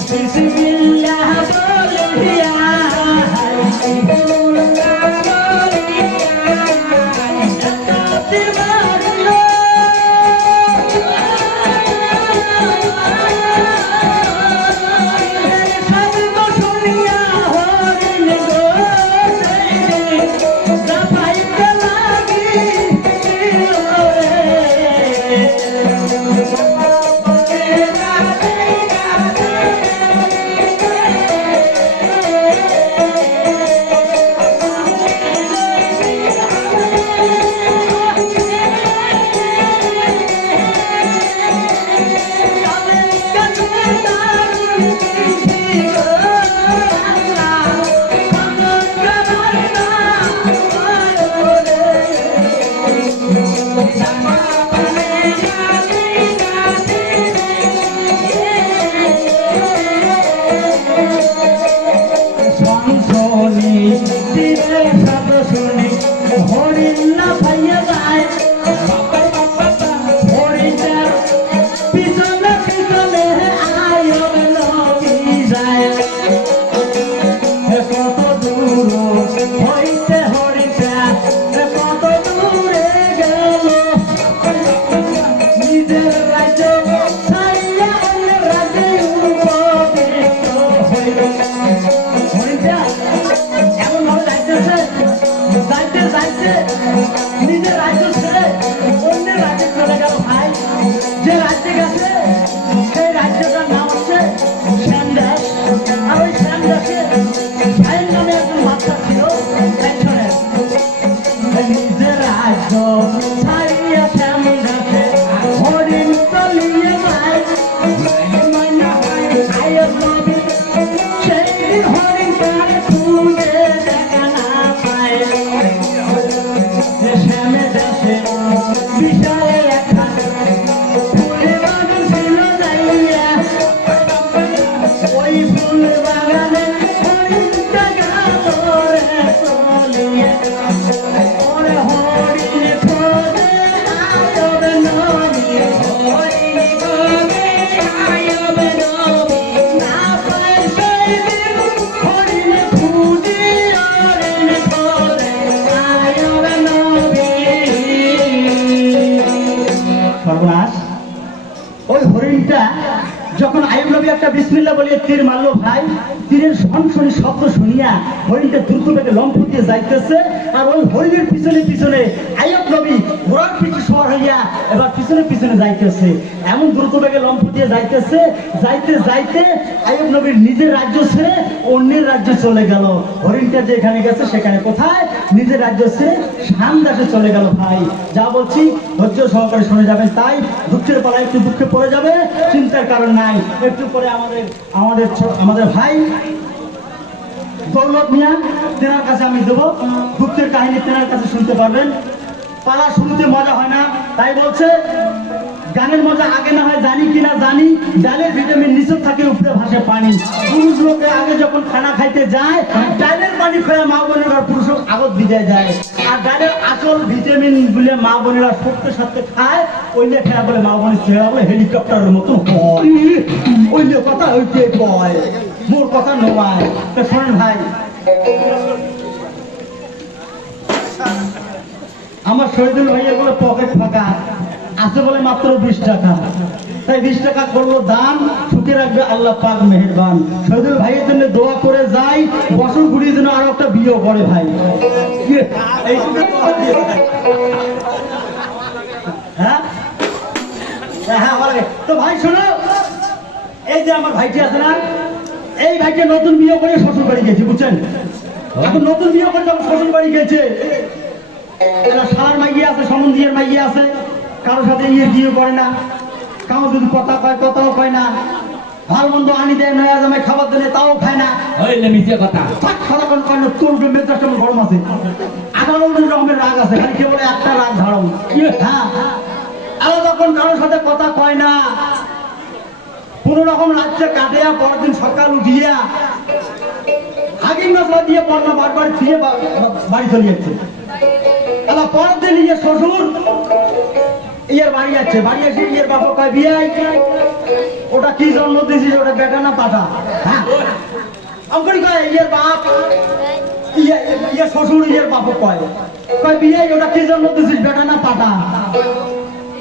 বিসমিল্লাহ বলিয়া সব সর্বনাশ, ওই হরিণটা যখন আইয়ুব নবী একটা বিসমিল্লাহ বলিয়ে তীর মারলো ভাই, তীরের সনসনি শব্দ শুনিয়া হরিণটা দ্রুত বেগে লম্ফ দিয়ে যাইতেছে, আর ওই হরিণের পিছনে পিছনে আইয়ুব নবী ঘোড়ার পিছু সওয়ার হইয়া এবার পিছনে পিছনে যাইতেছে। এমন দ্রুত বেগে লম্ফ দিয়ে যাইতেছে, যাইতে যাইতে আইয়ুব নবীর নিজের রাজ্য ছেড়ে অন্যের রাজ্যে চলে গেল। হরিণটা যেখানে গেছে সেখানে কোথায়? নিজের রাজ্য ছেড়ে শামদাসে চলে গেল। ভাই যা বলছি ধৈর্য সহকারে শুনে যাবেন, তাই দুঃখের পালা একটু দুঃখে পড়ে যাবে, চিন্তার কারণ নাই। একটু পরে আমাদের ভাই দৌলত মিয়া, তেনার কাছে আমি দেবো, দুঃখের কাহিনী তেনার কাছে শুনতে পারবেন। পালা শুনতে মজা হয় না, তাই বলছে গানের মজা আগে না হয় জানি কিনা জানি, ডালের ভিটামিন নিচে থাকে উপরে ভাসে পানি। পুরুষ লোকে আগে যখন খানা খাইতে যায়, ডালের পানি খেয়ে মা বোনেরা পুরুষ আগত বিদায় যায়, আর ডালের আসল ভিটামিন গুলো মা বোনেরা সত্যি সত্যি খায়, ওইলে খেয়া বলে মা বোনের চেহারা বলে হেলিকপ্টারের মতো হয়, ওইলে কথা হইতে কয়, মোর কথা নয়। তো শোনেন ভাই, আমার শহীদুল ভাইয়ের বলে পকেট ফাঁকা আছে বলে মাত্র 20 টাকা, তাই 20 টাকা করলো দান, সুখে রাখবে আল্লাহ পাক মেহেরবান। শহীদুল ভাইয়ের জন্য দোয়া করে যাই, বছর ঘুরিয়ে জন্য আরো একটা বিয়ে করে ভাই। হ্যাঁ হ্যাঁ, তো ভাই শোনো, এই যে আমার ভাইটি আছে না, এই ভাইকে নতুন বিয়ে করে শ্বশুর বাড়ি গেছে, বুঝছেন? এখন নতুন বিয়ে করে যখন শ্বশুর বাড়ি গেছে, সারার মাইয়ে আছে, সম্বন্ধীর মাইয়ে আছে, কারোর সাথে বিয়ে করে না, কারো যদি কথা কয় কথাও কয় না, ভাল মন্দ আনি দেয় নয়া জামাই খাবার দেয় তাও খায় না, সারাক্ষণ কয় না, তোর মেজাজটা গরম আছে, 18 রকমের রাগ আছে, খালি কেবল একটা রাগ ধারণ। হ্যাঁ, আরো যখন কারোর সাথে কথা কয় না, কোন রকম রাত্রে কাটিয়া পরের দিন সকাল উঠিয়া হাকিম মশলা দিয়ে পড়না বারবার ফিরে বাড়ি চলে যাচ্ছে। এবার পরের দিন ইয়ে শ্বশুর ইয়ের বাড়ি যাচ্ছে, বাড়ি এসে ইয়ের বাবা কয় বিয়াই ওটা কি জন্ম দিয়েছিস, ওটা বেটা না পাটা? হ্যাঁ, অঙ্করি কয় ইয়ের বাপ, ইয়ে শ্বশুর ইয়ের বাপ কয় বিয়াই ওটা কি জন্ম দিয়েছিস, বেটা না পাটা?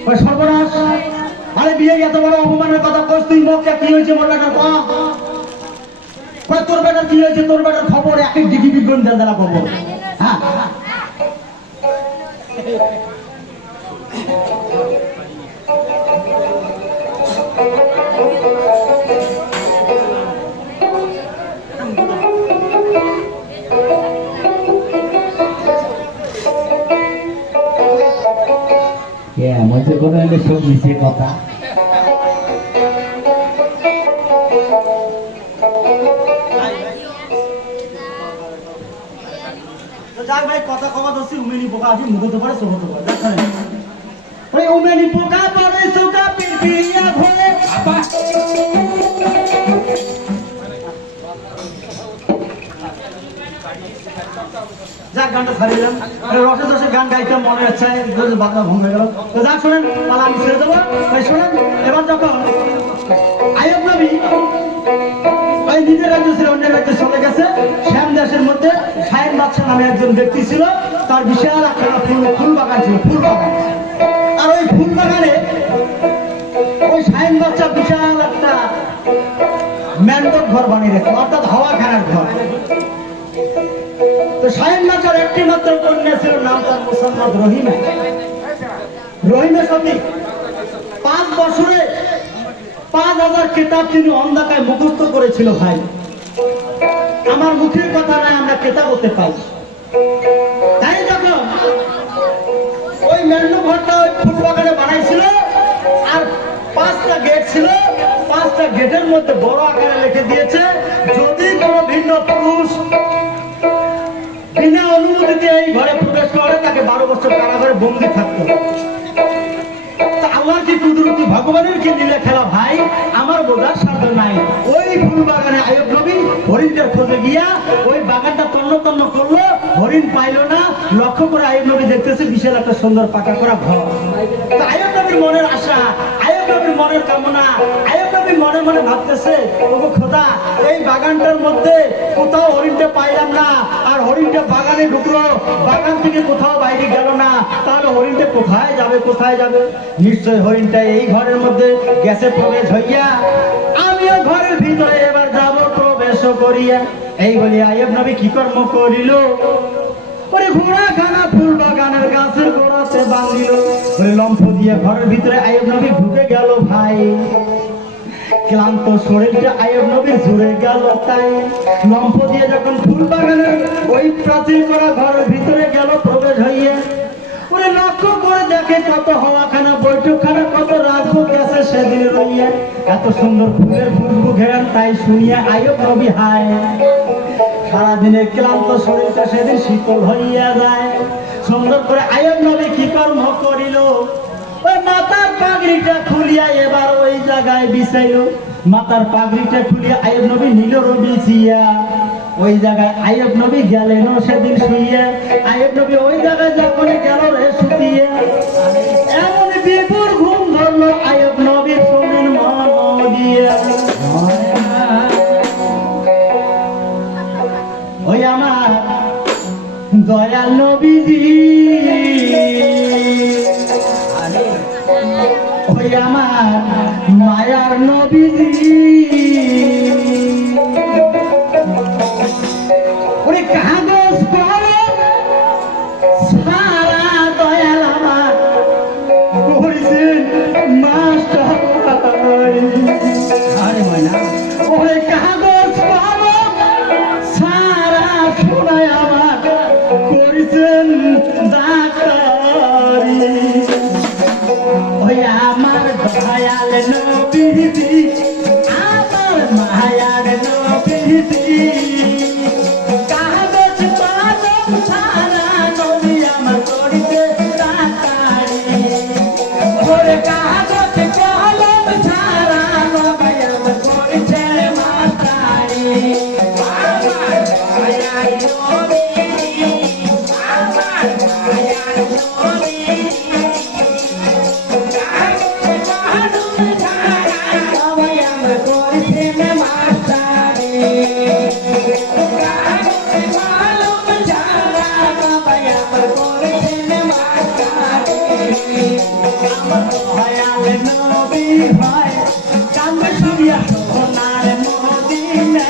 কয় সর্বনাশ, আরে বিয়ে এত বড় অপমানের কথা কস তুই, মুখে কি হয়েছে মোর বেটার? তোর বেটার কি হয়েছে, তোর বেটার খবর এক এক ডিগ্রি বিজ্ঞান দেওয়া খবর। হ্যাঁ, মধ্যে কোনো সব মিশে কথা। যাক ভাই, কথা কমা দোষী উমেনি পোকা আছে, মুখ হতে পারে, চোখ হতে পারে। ওই উমেনি পোকা পড়ে চোখা পিড়পিড়িয়া ভরে, যাক গানটা ছাড়িলাম, রসে দশে গান গাইতে মনে হচ্ছে বাংলা ভঙ্গ হয়ে গেল। তো যাক শোনেন, পালা আমি ছেড়ে দেবো। শোনেন, এবার যখন আইয়ুব নবী ওই নিজের রাজ্য ছিল অন্যের রাজ্যে চলে গেছে, শ্যাম দেশের মধ্যে শাহিন বাদশাহ নামে একজন ব্যক্তি ছিল, তার বিশাল একটা ফুল বাগান ছিল, ফুল বাগান। আর ওই ফুল বাগানে ওই শাহিন বাদশাহ বিশাল একটা ম্যান্ডব ঘর বানিয়ে রেখে, অর্থাৎ হাওয়া খানার ঘর। তো শাহিন বাদশার একটি মাত্র কন্যা ছিল, নাম তার মুসাম্মদ রহিমা। রহিমা সতী 5 বছরে 5000 কিতাব তিনি অন্ধকায় মুখস্থ করেছিল। ভাই, আমার মুখের কথা নয়, আমরা কিতাব হতে পাই। তাই যখন ওই মেন্নু ঘরটা ওই ফুল বাগানে বানাইছিল, আর 5টা গেট ছিল, 5টা গেটের মধ্যে বড় আকারে লিখে দিয়েছে, যদি কোনো ভিন্ন পুরুষ বিনা অনুমতিতে এই ঘরে প্রবেশ করে তাকে 12 বছর কারাগারে বন্দী থাকতে হবে। আল্লাহ কি কুদরতি, ভগবানের কি লীলা খেলা ভাই, আমার বোঝার সাধ্য নাই। ওই ফুল বাগানে আইয়ুব নবী হরিণটার খোঁজে গিয়া ওই বাগানটা তন্ন তন্ন করলো, হরিণ পাইলো না। লক্ষ্য করে আইয়ুব নবী দেখতেছে বিশাল একটা সুন্দর পাকা করা ঘর। তো আইয়ুব নবীর মনের আশা, আইয়ুব নবীর মনের কামনা, আইয়ুব নবী মনে মনে ভাবতেছে, ওগো খোদা, এই বাগানটার মধ্যে কোথাও হরিণটা পাইলাম না, আর হরিণটা বাগানে ঢুকলো, বাগান থেকে কোথাও বাইরে গেল না। তাহলে হরিণটা কোথায় যাবে, কোথায় যাবে? নিশ্চয় হরিণটা এই ঘরের মধ্যে গেছে প্রবেশ হইয়া। আমিও ঘরের ভিতরে এবার যাব প্রবেশ করিয়া। এই বলি আইয়ুব নবী কি কর্ম করিল? ওরে ঘোড়া খানা ফুল বাগানের গাছের গোড়াতে বাঁধিল। ওরে লম্ফ দিয়ে ঘরের ভিতরে আইয়ুব নবী ঢুকে গেল ভাই। ক্লান্ত শরীরটা আইয়ুব নবীর জুড়ে গেল তাই। লম্ফ দিয়ে যখন ফুল বাগানের ওই প্রাচীর করা ঘরের ভিতরে গেল প্রবেশ হইয়া। ওরে লক্ষ্য করে দেখে কত হওয়াখানা বৈঠকখানা কত রাজভোগ গেছে সেদিন রইয়া। এত সুন্দর ফুলের খুশবু ঘেরান তাই শুনিয়া আইয়ুব নবী হায়। সারাদিনের ক্লান্ত শরীরটা সেদিন শীতল হইয়া যায়। সুন্দর করে আইয়ুব নবী কি কর্ম করিল? ওই মাথার পাগড়িটা খুলিয়া এবার ওই জায়গায় বিছাইল। মাথার পাগড়িটা খুলিয়া আইয়ুব নবী নিল বিছিয়া। ওই জায়গায় আইয়ুব নবী গেলেন সেদিন শুইয়া। আইয়ুব নবী ওই জায়গায় যখন গেল রে শুতিয়া, এমন বিপুল ঘুম ধরলো আইয়ুব নবীর শরীর মন দিয়া। ওই আমার দয়াল নবীজি, ওই আমার মায়ার নবীজি, ওরে কাগজ কলম সারা দয়াল আমার করেছেন মাস্টার। আরে ময়না, ওরে কাগজ কলম সারা শোনায় আমার করেছেন ডাক্তারি। ওই আমার দয়াল নবীজি, আমার মায়ার নবীজি, কাগজ কলম সারা নবী আমার করিতে ডাক্তারি। ওরে কাগজ কলম সারা নবী আমার করিতে মাস্টারি। আমার মায়ার নবীজি, আমার মায়ার নবীজি,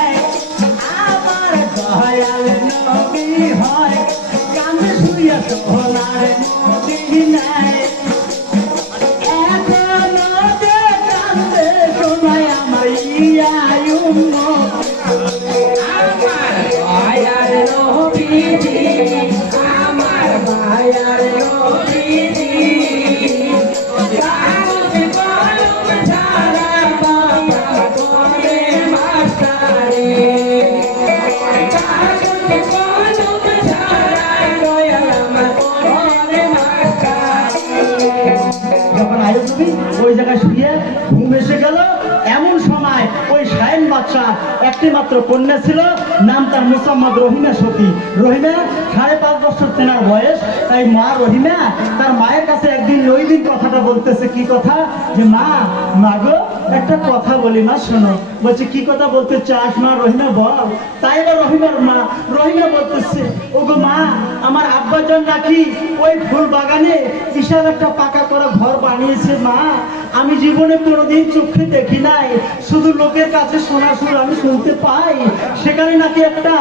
একটি মাত্র কন্যা ছিল, নাম তার মুসাম্মদ রহিমা সতী। রহিমা 5.5 বছর তেনার বয়স। তাই মা রহিমা তার মায়ের কাছে একদিন ওই দিন কথাটা বলতেছে। কি কথা? যে মা, মা গো একটা কথা বলি মা, শোনো। বলছে কি কথা বলতে চাস মা? রহিমা বল। তাই এবার রহিমার মা রহিমা বলতেছে, ও গো মা, আমার আব্বাজান নাকি ওই ফুল বাগানে বিশাল একটা পাকা করা ঘর বানিয়েছে মা। আমি জীবনে কোনোদিন চোখে দেখি নাই, শুধু লোকের কাছে শোনা সুর আমি শুনতে পাই। সেখানে নাকি একটা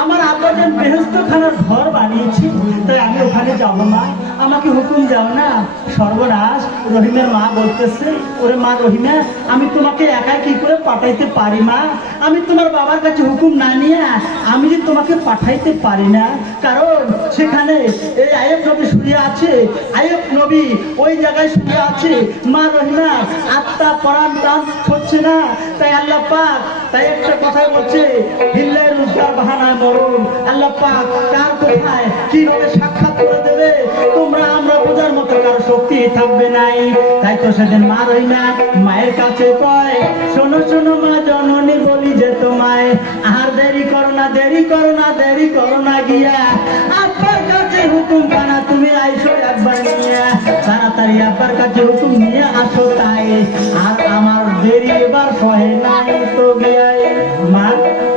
আমার আব্বাজান বেহেশতখানার ঘর বানিয়েছে। তাই আমি ওখানে যাব মা, আমাকে হুকুম দাও না। সর্বনাশ, রহিমের মা বলতেছে, ওরে মা রহিমা, আমি তোমাকে একাই কি করে পাঠাইতে পারি মা? আমি তোমার বাবার কাছে হুকুম না নিয়ে আমি যে তোমাকে পাঠাইতে পারি না। কারণ সেখানে এই আইয়ুব নবী শুয়ে আছে, আইয়ুব নবী ওই জায়গায় শুয়ে আছে। মা রহিমা আত্মা পরাণ প্রাণ হচ্ছে না। তাই আল্লাহ পাক তাই একটা কথাই বলছে, হিল্লায় রোজগার বাহানায় মরণ। আল্লাহ পাক কার কোথায় কিভাবে সাক্ষাৎ করে দেবে তোমরা আমরা বোঝার মতো কারো শক্তি থাকবে নাই। তাই তো সেদিন মা রহিমা মায়ের কাছে কয়, শোনো শোনো মা জননী, বলি যে তোমায় আর দেরি করো না, দেরি করো না, দেরি করো না গিয়া আব্বার কাছে হুকুম পানা তুমি আইসো একবার নিয়ে। তাড়াতাড়ি আব্বার কাছে হুকুম নিয়ে আসো তাই, আর আমার দেরি এবার সহে নাই তো গিয়াই। মা,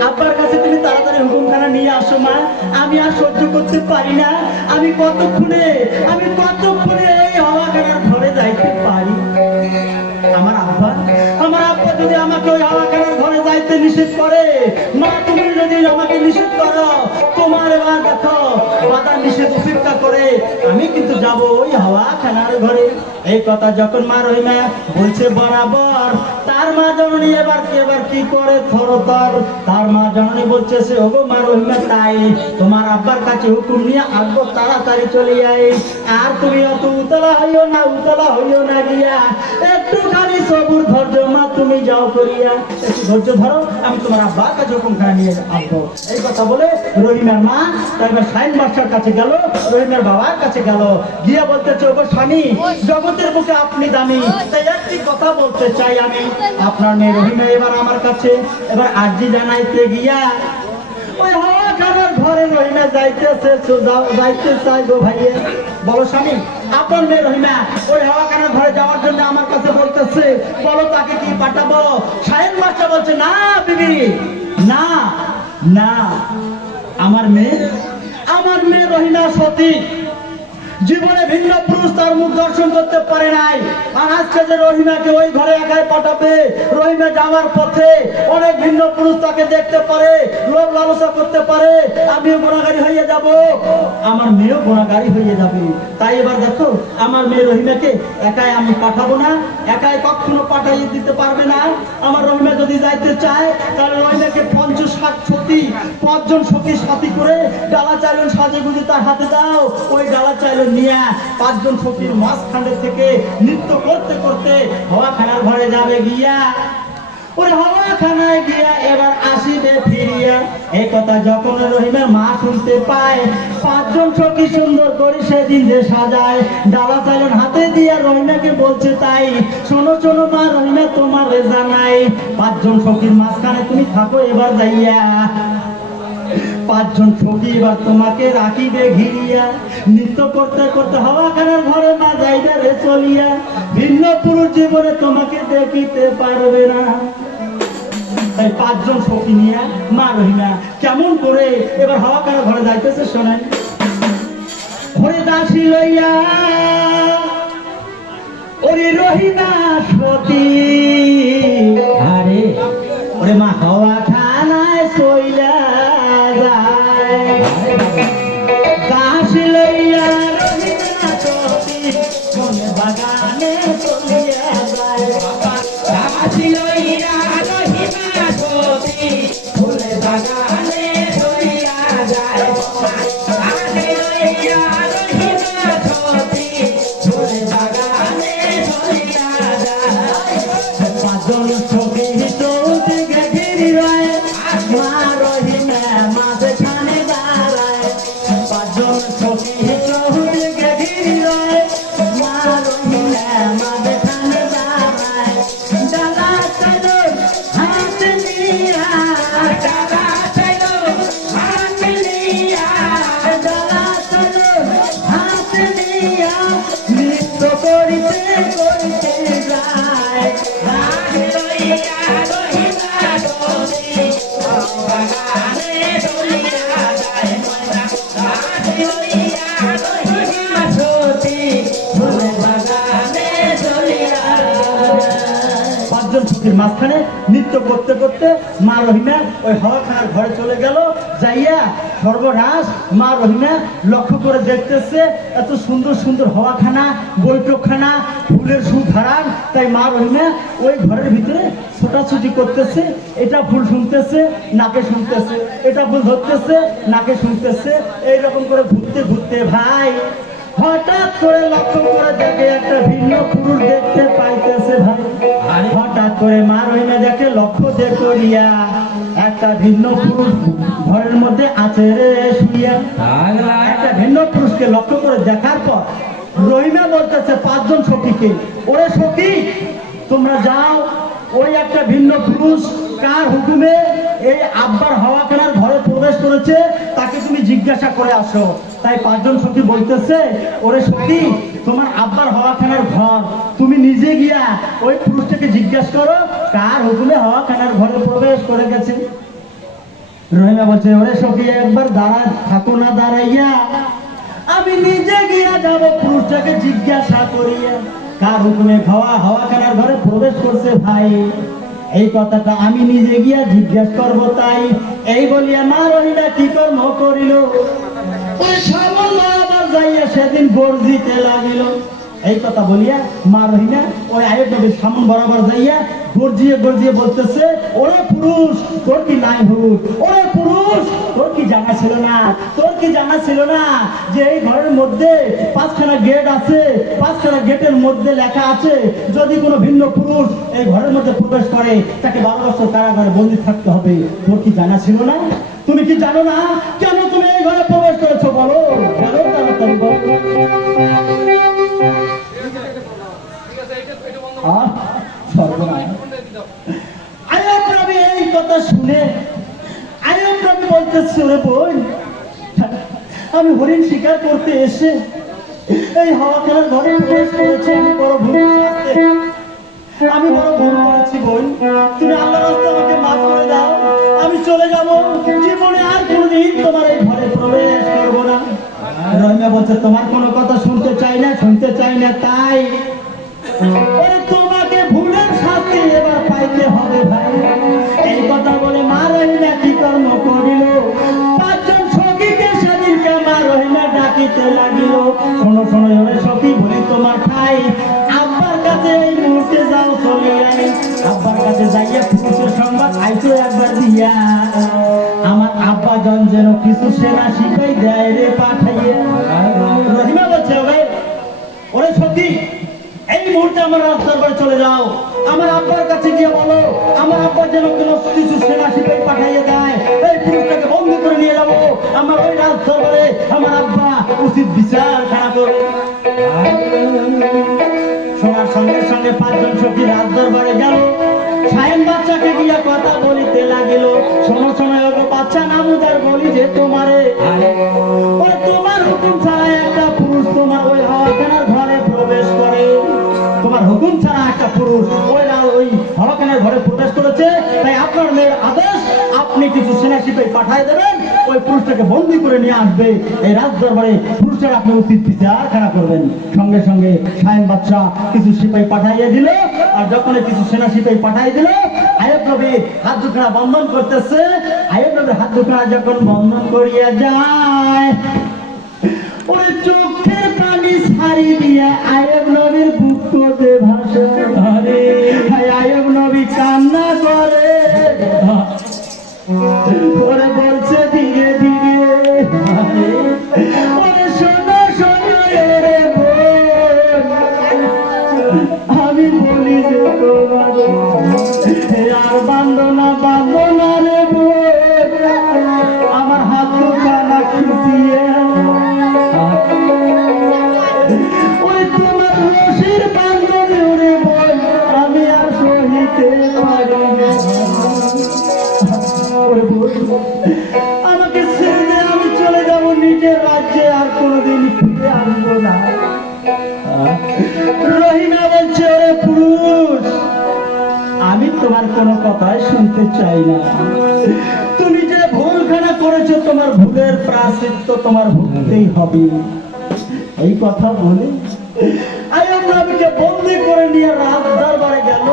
আব্বার কাছে তুমি তাড়াতাড়ি হুকুমখানা নিয়ে আসো মা, আমি করতে পারি না, আমি কতক্ষণে এই হাওয়াখানার ঘরে যাইতে পারি? আমার আব্বা যদি আমাকে ওই হাওয়াখানার ঘরে যাইতে নিষেধ করে, মা তুমি যদি আমাকে নিষেধ করো, তোমার এবার দেখো বাধা নিষেধ উপেক্ষা করে আমি কিন্তু যাব ওই হাওয়াখানার ঘরে। এই কথা যখন মা রহিমা বলছে বরাবর, তার মা জননী এবার কি করে থরথর। তার মা জননী বলছে সে ওগো মা রহিমা, তাই তোমার আব্বার কাছে হুকুম নিয়ে আসবো, তাড়াতাড়ি চলে যাই। আর তুমি অত উতলা হইও না গিয়া, একটুখানি সবুর ধৈর্য মা, তুমি যাও করিয়া, একটু ধৈর্য ধরো, আমি তোমার আব্বার কাছে হুকুমখানা নিয়ে আসবো। এই কথা বলে রহিমার মা তাই শাহিন বাদশার কাছে গেল, রহিমার বাবার কাছে গেল, গিয়া বলতেছে ওগো স্বামী, জগতের বুকে আপনি দামি, তাই একটি কথা বলতে চাই আমি। আপনার মেয়ে রহিমা এবার আমার কাছে এবার আর্জি জানাইতে গিয়া ওই হাওয়াখানার ঘরে রহিমা যাইতে চাই গো ভাইয়ে। বলো স্বামী, আপনার মেয়ে রহিমা ওই হাওয়াখানার ঘরে যাওয়ার জন্য আমার কাছে বলতেছে, বলো তাকে কি পাঠাবো? শাহিন বাদশা বলছে না বিবি, না না, আমার মেয়ে রহিমা সতী, জীবনে ভিন্ন পুরুষ তার মুখ দর্শন করতে পারে নাই। আর আজকে যে রহিমাকে ওই ঘরে একাই পাঠাবে, রহিমা যাওয়ার পথে অনেক ভিন্ন পুরুষ তাকে দেখতে পারে, লোভ লালসা করতে পারে, আমিও গুণাগারী হয়ে যাব, আমার মেয়েও গুণাগারী হয়ে যাবে। তাই এবার দেখো আমার মেয়ে রহিমাকে একাই আমি পাঠাবো না, একাই কখনো পাঠাইয়ে দিতে পারবে না। আমার রহিমা যদি যাইতে চায় তাহলে রহিমাকে 50-60 সতী, 5 জন সখী সাথী করে ডালা চাইলেন সাজে গুজে তার হাতে দাও। ওই ডালা চাইলেন নিয়ে 5 জন সখীর মাঝখানে থেকে নৃত্য করতে করতে হাওয়াখানার ঘরে যাবে গিয়া, ওই হাওয়াখানায় গিয়া এবার আসিবে ফিরিয়া। এই কথা যখন রহিমের মা শুনতে পায়, 5 জন সখী সুন্দর করে সেদিন যে সাজায়, ডালা চাইলেন হাতে দিয়া রহিমাকে বলছে তাই, শোনো মা রহিমা তোমার জানাই, 5 জন সখীর মাঝখানে তুমি থাকো এবার যাইয়া। 5 জন সখী এবার তোমাকে রাখিবে ঘিরিয়া, নৃত্য করতে করতে হাওয়াখানার ঘরে মা যাইবে রে চলিয়া, ভিন্ন পুরুষ জীবনে তোমাকে দেখিতে পারবে না। তাই 5 জন সখী নিয়ে মা রহিমা কেমন করে এবার হাওয়াখানার ঘরে যাইতেছে শোনেন। ঘরে দাসী লইয়া ওরে রহিমা সতী, আরে ওরে মা হাওয়াখানায় চইলা যায়, দাসী লইয়া রহিমা সতী মনে বাগানে চলিয়া যায়, দাসী লইয়া রহিমা সতী ফুলে বাগানে চলিয়া যায়, দাসী লইয়া রহিমা সতী ফুলে বাগানে চলিয়া যায়। 5 জন সখী চৌদিকে ঘিরি রয়, মা রহিমা মাঝখানে দাঁড়ায়, 5 জন সখী চৌদিকে ঘিরি রয়, মা রহিমা মাঝখানে দাঁড়ায়, ডালা চাইলো হাতে নিয়া, ডালা চাইলো হাতে নিয়া, ডালা চাইলো হাতে নিয়া, নৃত্য করিতে করিতে যায়, দাসী লইয়া রহিমা সতী বাগানে চলিয়া যায়, দাসী লইয়া রহিমা সতী ফুলে বাগানে চলিয়া যায়। 5 জন সখীর মাঝখানে নৃত্য করতে করতে মা রহিমা ওই হাওয়াখানার ঘরে চলে গেল, যাইয়া সর্বনাশ মা রহিমা লক্ষ্য করে দেখতেছে এত সুন্দর সুন্দর হাওয়াখানা, বৈঠকখানা, ফুলের সুধারান। তাই মা রহিমা ওই ঘরের ভিতরে ছোটাছুটি করতেছে, এটা ফুল শুনতেছে নাকে শুনতেছে, এটা ফুল ধরতেছে নাকে শুনতেছে, এইরকম করে ঘুরতে ঘুরতে ভাই হঠাৎ করে লক্ষ্য করে দেখে একটা ভিন্ন পুরুষ দেখতে পাইতেছে ভাই। হঠাৎ করে মা রহিমা দেখে লক্ষ্য করিয়া একটা ভিন্ন পুরুষ ঘরের মধ্যে আছে রে শুইয়া। একটা ভিন্ন পুরুষকে লক্ষ্য করে দেখার পর রহিমা বলতেছে 5 জন সখীকে, ওরে সখী তোমরা যাও, ওই একটা ভিন্ন পুরুষ কার হুকুমে এই আব্বার হাওয়াখানার ঘরে প্রবেশ করেছে তাকে তুমি জিজ্ঞাসা করে আসো। তাই 5 জন সখী বলতেছে, ওরে সখী তোমার আব্বার হাওয়াখানার ঘর, তুমি নিজে গিয়া ওই পুরুষটাকে জিজ্ঞাসা করো কার হুকুমে হাওয়াখানার ঘরে প্রবেশ করে গেছে। রহিমা বলছে, ওরে সখী একবার দাঁড়া থাকো না দাঁড়াইয়া, আমি নিজে গিয়া যাব পুরুষটাকে জিজ্ঞাসা করিয়া কার হুকুমে হাওয়াখানার ঘরে প্রবেশ করছে ভাই। এই কথাটা আমি নিজে গিয়া জিজ্ঞাসা করব তাই। এই বলিয়া মা রহিমা কি কর্ম করিল, ওই সামান্য আবার যাইয়া সেদিন গর্জিতে লাগিল। এই কথা বলিয়া মা রহিমা ওই আয়েব নবীর সামন বরাবর যাইয়া গর্জিয়ে গর্জিয়ে বলতেছে, ওরে পুরুষ তোর কি নাই হুক, ওরে পুরুষ তোর কি জানা ছিল না, তোর কি জানা ছিল না যে এই ঘরের মধ্যে 5খানা গেট আছে, 5খানা গেটের মধ্যে লেখা আছে যদি কোনো ভিন্ন পুরুষ এই ঘরের মধ্যে প্রবেশ করে তাকে 12 বছর কারাগারে বন্দী থাকতে হবে। তোর কি জানা ছিল না? তুমি কি জানো না কেন তুমি এই ঘরে প্রবেশ করেছো? বলো বলো তাড়াতাড়ি বলো। আয়াব নবী এই কথা শুনে আয়াব নবী বলতেছে, ওরে বোন, আমি হরিণ শিকার করতে এসে এই হাওয়াখানার ঘরে প্রবেশ করেছি, আমি বড় ভুল করেছি বোন, তুমি আল্লাহর রাস্তায় আমাকে মাফ করে দাও, আমি চলে যাব, জীবনে আর কোনদিন তোমার এই ঘরে প্রবেশ করবো না। রহিমা বলছে, তোমার কোনো কথা শুনতে চাই না তাই তোমাকে ভুলের শাস্তি এবার পাইতে হবে ভাই। এই কথা বলে মা রহিমা কি কর্ম করিল, 5 জন সখীকে সেদিনকে মা রহিমা ডাকিতে লাগিল। শোনো শোনো ওরে সখী, বলি তোমার ঠাই আব্বার কাছে এই মুহূর্তে যাও, চলে আই আব্বার কাছে যাইয়া পুরুষের সংবাদ আইতো একবার দিয়া, আমার আব্বা জন যেন কিছু সেনা শিখাই দেয় রে পাঠাইয়া। রহিমা বলছে, ওরে সখী এই মুহূর্তে আমার রাস্তার পরে চলে যাও, আমার আব্বার কাছে গিয়ে বলো আমার আব্বা যেন কিছু সেনা শিপাহী পাঠাইয়ে দেয়, এই পুরুষটাকে বন্দি করে নিয়ে যাবো, আমার ওই রাস্তার পরে আমার আব্বা উচিত বিচার খাড়া করে। শোনার সঙ্গে সঙ্গে 5 জন সখী রাজ দরবারে গেল, সায়েম বাচ্চাকে গিয়া কথা বলিতে লাগিল। শোনো শোনো বাচ্চা নামুদার বলি যে তোমারে তোমার হুকুম ছাড়া একটা পুরুষ তোমার ওই হাওয়াখানার ঘরে প্রবেশ করে, তোমার হুকুম ছাড়া একটা পুরুষ ওই হাওয়াখানার ঘরে প্রবেশ করেছে, তাই আপনার মেয়ের আদেশ আপনি কিছু সেনা সিপাহী পাঠিয়ে দেবেন, ওই পুরুষটাকে বন্দী করে নিয়ে আসবে, এই রাজ দরবারে পুরুষের আপনি উচিত বিচার খাড়া করবেন। সঙ্গে সঙ্গে সায়েম বাদশা কিছু সিপাহী পাঠাইয়ে দিল, আর যখন কিছু সেনা সিপাহী পাঠিয়ে দিল, আয়াব নবী হাত দুখানা বন্ধন করতেছে। আয়াব নবীর হাত দুখানা যখন বন্ধন করিয়া যায়, ওই চোখের পানি ছাড়ি দিয়া আয়াব নবীর বুক করতে ভাসে, আয়াব নবী কান্না করে, ওরে বলছে ধীরে ধীরে, ওরে শোনো শোনো রে বোন, আমি বলি যে তোমার আর বান্ধনা রে বোন, আমার হাত দুখানা খুঁজিয়ে ওই তোমার রশির বান্ধনে ওরে বোন, আমি আর সহিতে পারি না, আমাকে ছেড়ে দিয়ে আমি চলে যাব নিজের রাজ্যে, আর কোনোদিন ফিরে আসবো না। রহিমা বলছে, ওরে পুরুষ, আমি তোমার কোনো কথাই শুনতে চাই না, তুমি যে ভুলখানা করেছো তোমার ভুলের প্রায়শ্চিত্ত তোমার ভুগতেই হবে। এই কথা বলে আয়াব নবীকে বন্দী করে নিয়ে রাজ দরবারে গেল,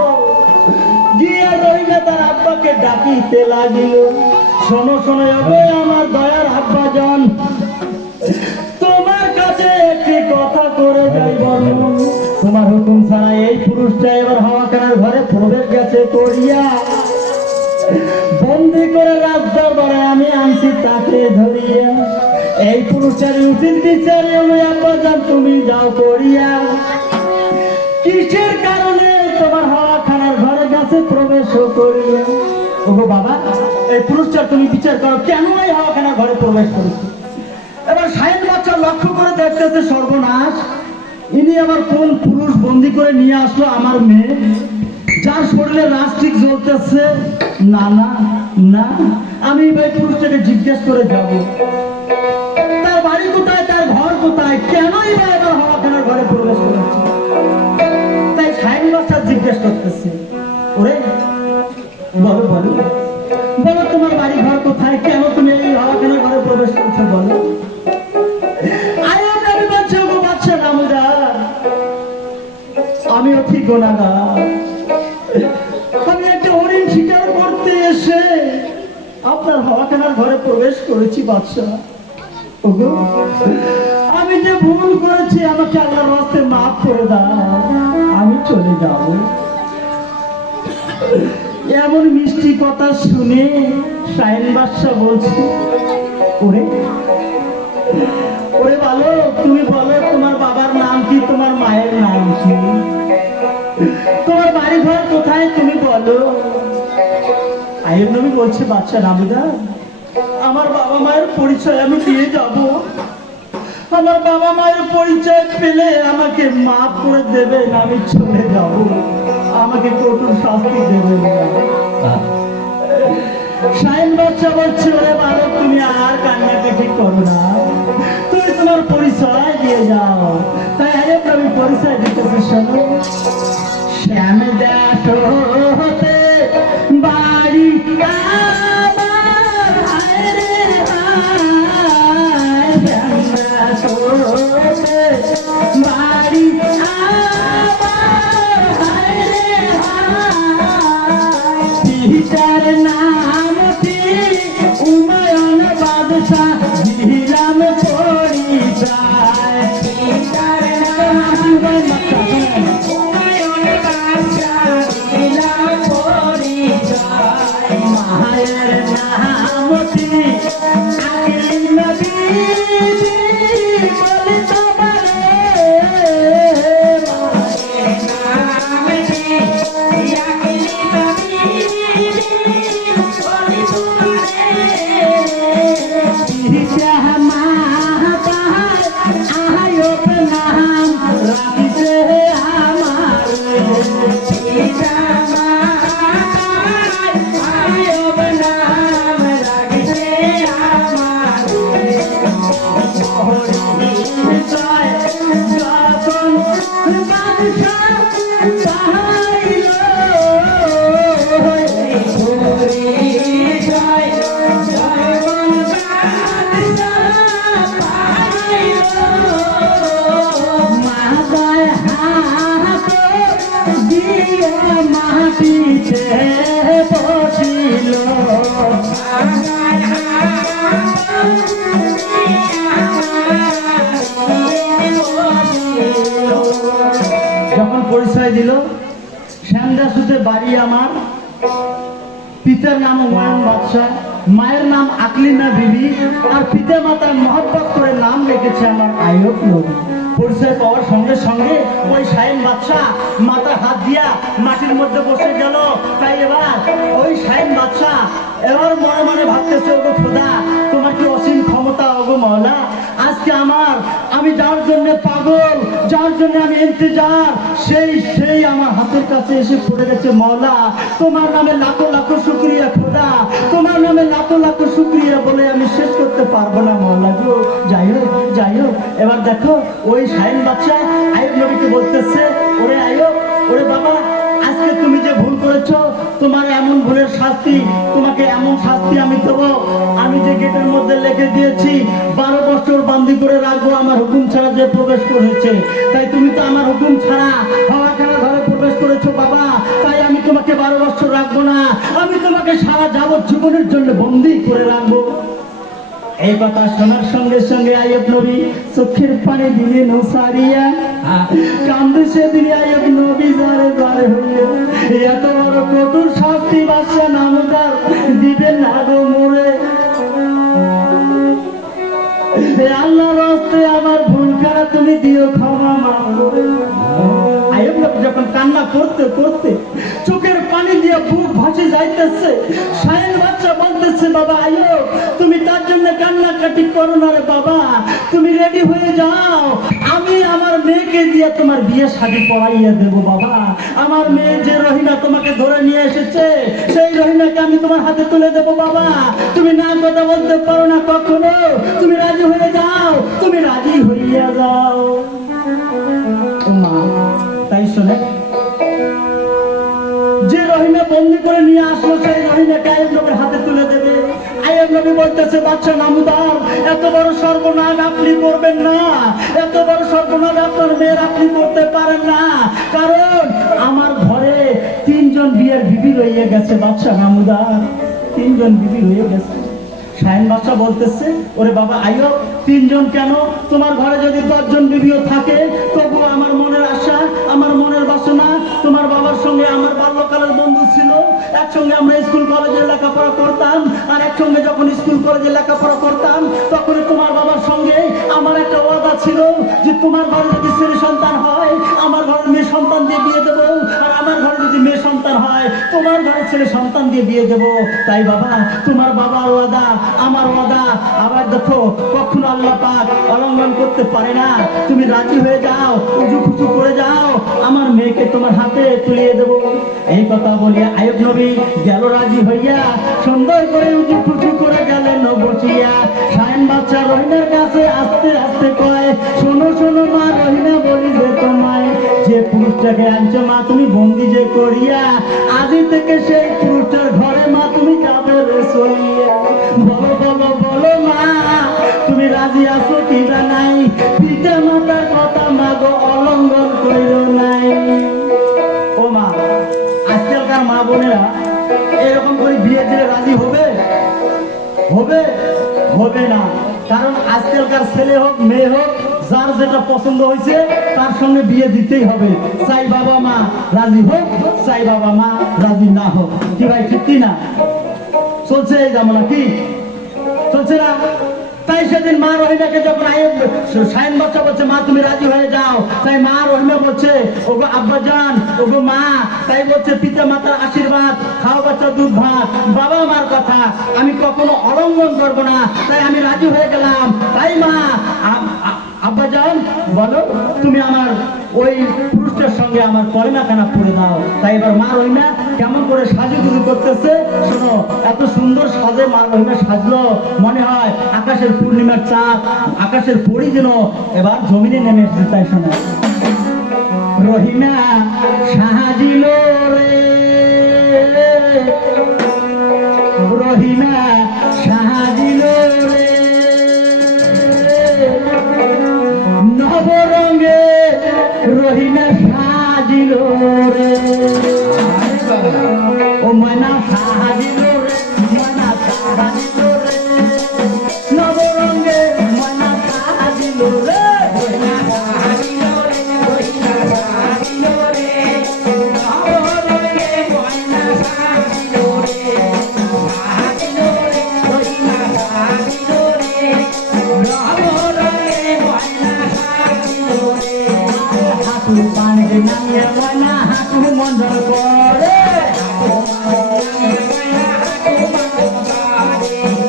গিয়ে রহিমা তার আব্বাকে ডাকিতে লাগিল। শোনো শোনো আমার দয়ার আব্বা জন, তোমার কাছে একটি কথা করে যাই, বলো তোমার হুকুম ছাড়া এই পুরুষটা এবার হাওয়াখানার ঘরে প্রবেশ গেছে করিয়া, বন্দি করে রাজ দরবারে আমি আনছি তাকে ধরিয়া, এই পুরুষের উচিত বিচারে ওই আব্বা জন তুমি যাও করিয়া, কিসের কারণে তোমার হাওয়াখানার ঘরে গেছে প্রবেশ করিয়া। ওগো বাবা, এই পুরুষটার তুমি বিচার করো, কেন এই হাওয়াখানার ঘরে প্রবেশ করেছে। এবার সায়েম বাচ্চা লক্ষ্য করে দেখতেছে, সর্বনাশ, ইনি আবার কোন পুরুষ বন্দি করে নিয়ে আসলো আমার মেয়ে, যার শরীরে রাস্টিক জ্বলতেছে। না না না, আমি এই পুরুষটাকে জিজ্ঞেস করে যাব, তার বাড়ি কোথায়, তার ঘর কোথায়, কেনই বা এবার হাওয়াখানার ঘরে প্রবেশ করেছে। তাই সায়েম বাচ্চা জিজ্ঞেস করতেছে, ওরে বলো বলো বলো তোমার বাড়ি ঘর কোথায়, কেন হাওয়াখানার ঘরে প্রবেশ করেছি বাদশাহ। ওগো, আমি যে ভুল করেছি আমাকে আল্লাহর রাস্তায় মাফ করে দাও, আমি চলে যাব। এমন মিষ্টি কথা শুনে শাহিন বাদশাহ বলছে, ওরে ওরে বলো, তুমি বলো তোমার বাবার নাম কি, তোমার মায়ের নাম কি, তোমার বাড়ি ঘর কোথায়, তুমি বলো। আইয়ুব নবী বলছে, বাচ্চা নাবিদা, আমার বাবা মায়ের পরিচয় আমি দিয়ে যাব। আমার বাবা মায়ের পরিচয় পেলে আমাকে মাফ করে দেবেন, আমি চলে যাব, আমাকে কঠোর শাস্তি দেবেন না। শাহিন বাদশাহ বলছে, ওরে বাবা তুমি আর কান্নাকাটি করো না, তুমি তোমার পরিচয় দিয়ে যাও। তাই আইয়ুব নবী পরিচয় দিতেছে, শোনো। শ্যাম দাস হতে বাড়ি আমার, হায় রে হায়, শ্যাম দাস হতে বাড়ি আমার, হায় রে হায়, পিতার নাম কি উমায়ন বাদশাহ, দিলাম পরিচয়, পিতার নাম উমায়ন বাদশাহ, দিলাম পরিচয়, মায়ের নাম কি আকলি নবী, বলি তোমারে, মায়ের নাম কি আকলি নবী, বলি তোমারে, পিতা মাতার আইয়ুব নাম রাখিছে আমার, পিতা মাতার আইয়ুব নাম রাখিছে আমার, পরিচয় যখন বাদশাহ পাইল, পরিচয় যখন বাদশাহ পাইল, মাথায় হাত দিয়ে মাটিতে বসিল, মাথায় হাত যখন পরিচয় দিল, শ্যামদাসুতে বাড়ি আমার, পিতার নাম হুমায়ুন বাদশাহ, মায়ের নাম আকলিনা বিবি, আর পিতা মাতার মহব্বত করে নাম রেখেছে আমার আইয়ুব নবী। পরিচয় পাওয়ার সঙ্গে সঙ্গে ওই শাহিন বাদশাহ মাথার হাত দিয়া মাটির মধ্যে বসে গেল। তাই এবার ওই শাহিন বাদশাহ এবার মনে মনে ভাবতেছে, ওগো খোদা তোমার কি অসীম ক্ষমতা, ওগো মাওলা, আজকে আমি যার জন্য পাগল, যার জন্য আমি ইন্তজার, সেই আমার হাতের কাছে এসে পড়ে গেছে। মাওলা তোমার নামে লাখো লাখো শুকরিয়া খোদা, তোমার নামে লাখো লাখো শুকরিয়া বলে আমি শেষ করতে পারবো না মাওলা গো। যাই হোক এবার দেখো ওই শাহিন বাদশাহ আইয়ুব নবীকে বলতেছে, ওরে আইয়ুব, ওরে বাবা, আজকে তুমি যে ভুল করেছো, তোমার এমন ভুলের শাস্তি, তোমাকে এমন শাস্তি আমি দেবো, আমি যে গেটের মধ্যে লিখে দিয়েছি 12 বছর বন্দী করে রাখবো, আমার হুকুম ছাড়া যে প্রবেশ করেছে। তাই তুমি তো আমার হুকুম ছাড়া হাওয়াখানা ঘরে প্রবেশ করেছো বাবা, তাই আমি তোমাকে 12 বছর রাখবো না, আমি তোমাকে সারা যাবজ্জীবনের জন্য বন্দী করে রাখবো। এই কথা শোনার সঙ্গে সঙ্গে আইয়ুব নবী চোখের পানি দিলেন সারিয়া, কান্দে সেদিন আইয়ুব নবী জারে জারে হইয়া, এত বড় কঠোর শাস্তি বাদশাহ নামদার দিবেন না গো মোরে। আল্লাহর রাস্তায় আমার ভুল খারাপ তুমি দিও ক্ষমা মাফ করে। আইয়ুব নবী যখন কান্না করতে করতে চোখের পানি দিয়ে বুক ভাসে যাইতেছে, শাহিন বাদশাহ বলতেছে, বাবা আইয়ুব তুমি তার জন্য কান্নাকাটি করো না রে বাবা, তুমি রেডি হয়ে যাও, আমি আমার মেয়েকে দিয়ে তোমার বিয়ে শাদী পড়াইয়া দেব বাবা। আমার মেয়ে যে রহিনা তোমাকে ধরে নিয়ে এসেছে, সেই রহিনাকে আমি তোমার হাতে তুলে দেব বাবা। তুমি না কথা বলতে পারো না কখনো, তুমি রাজি হয়ে যাও, তুমি রাজি হইয়া যাও। মা তাই শোনে, যে রহিনা বন্দি করে নিয়ে আসলো সেই রহিনাকে আইয়ুব নবীর হাতে তুলে দেবে। আইয়ুব নবী বলতেছে, বাদশা নামদার এত বড় সর্বনাশ আপনি করবেন না, এত বড় সর্বনাশ আপনার মেয়ের আপনি করতে পারেন না, কারণ আমার ঘরে 3 জন বিয়ের বিবি রয়ে গেছে। বাদশা নামদার 3 জন বিবি রয়ে গেছে, শাহিন বাদশা বলতেছে, ওরে বাবা আইও, 3 জন কেন? তোমার ঘরে যদি 10 জন বিবিও থাকে, তবুও আমার মনের আশা, আমার মনের বাসনা, তোমার বাবার সঙ্গে আমার বাল্যকালের বন্ধু ছিল, একসঙ্গে আমরা স্কুল কলেজে লেখাপড়া করতাম, আর একসঙ্গে যখন স্কুল কলেজে লেখাপড়া করতাম তখন তোমার বাবার সঙ্গে আমার একটা ওয়াদা ছিল যে তোমার ঘরে যদি ছেলে সন্তান হয় আমার ঘরে মেয়ে সন্তান দিয়ে বিয়ে দেবো, আর আমার ঘরে যদি মেয়ে সন্তান হয় তোমার ঘরে ছেলে সন্তান দিয়ে বিয়ে দেবো। তাই বাবা, তোমার বাবার ওয়াদা আমার ওয়াদা, আবার দেখো কখনো আল্লাহ পাক অলঙ্ঘন করতে পারে না। তুমি রাজি হয়ে যাও, উজু ফুজু করে যাও, আমার মেয়েকে তোমার হাতে তুলিয়ে দেবো। এই কথা বলিয়া আইয়ুব নবী গেল রাজি হইয়া, সুন্দর করে উজু ফুজু করে গেলেন বসিয়া। শাহিন বাদশা রহিনার কাছে আস্তে আস্তে কয়, শোনো শোনো মা রহিনা, বলি যে তোমায় যে পুরুষটাকে আনছো মা তুমি বন্দি যে করিয়া, আদি থেকে সেই পুরুষটার ঘরে মা তুমি যাবে রে চলিয়া। বলো বলো বলো মা, তুমি রাজি আছো কি বা নাই? পিতা মাতার কথা মাগো অলঙ্ঘন কইরো নাই। ও মা, আজকালকার মা বোনেরা এরকম করে বিয়ে দিলে রাজি হবে? হবে? হবে না। কারণ আজকালকার ছেলে হোক মেয়ে হোক, যার যেটা পছন্দ হয়েছে তার সঙ্গে বিয়ে দিতেই হবে, চাই বাবা মা রাজি হোক, চাই বাবা মা রাজি না হোক। কি ভাই, ঠিক কি না? চলছে এই জামানা, কি চলছে না? তাই সেদিন মা রহিমাকে যখন শাহিন বাদশা বলছে মা তুমি রাজি হয়ে যাও, তাই মা রহিমা বলছে ওগো আব্বা জান, ওগো মা, তাই বলছে পিতা মাতার আশীর্বাদ, খাও বাচ্চা দুধ ভাত, বাবা মার কথা আমি কখনো অলঙ্ঘন করবো না, তাই আমি রাজি হয়ে গেলাম। তাই মা আব্বা জান বলো, তুমি আমার ওই পুরুষটার সঙ্গে আমার কলেমাখানা পড়ে দাও। তাই এবার মা রহিমা কেমন করে সাজুগুজু করতেছে শোনো। এত সুন্দর সাজে মা রহিমা সাজলো, মনে হয় আকাশের পূর্ণিমার চাঁদ, আকাশের পরি যেন এবার জমিনে নেমে এসেছে। তাই শোনো, রহিমা সাজিল রে, রহিমা সাজিল রে, নবরঙ্গে রহিমা সাজিল রে, ও ময়না সাজিল রে, ময়না সাজিল রে, নবরঙ্গে ময়না সাজিল রে, ময়না সাজিল রে, ময়না সাজিল রে, নবরঙ্গে ময়না সাজিল রে, সাজিল রে, ময়না সাজিল রে, নবরঙ্গে ময়না সাজিল রে। হাতু পানে নামিয়ে ময়না হাতু মন্ডল করে,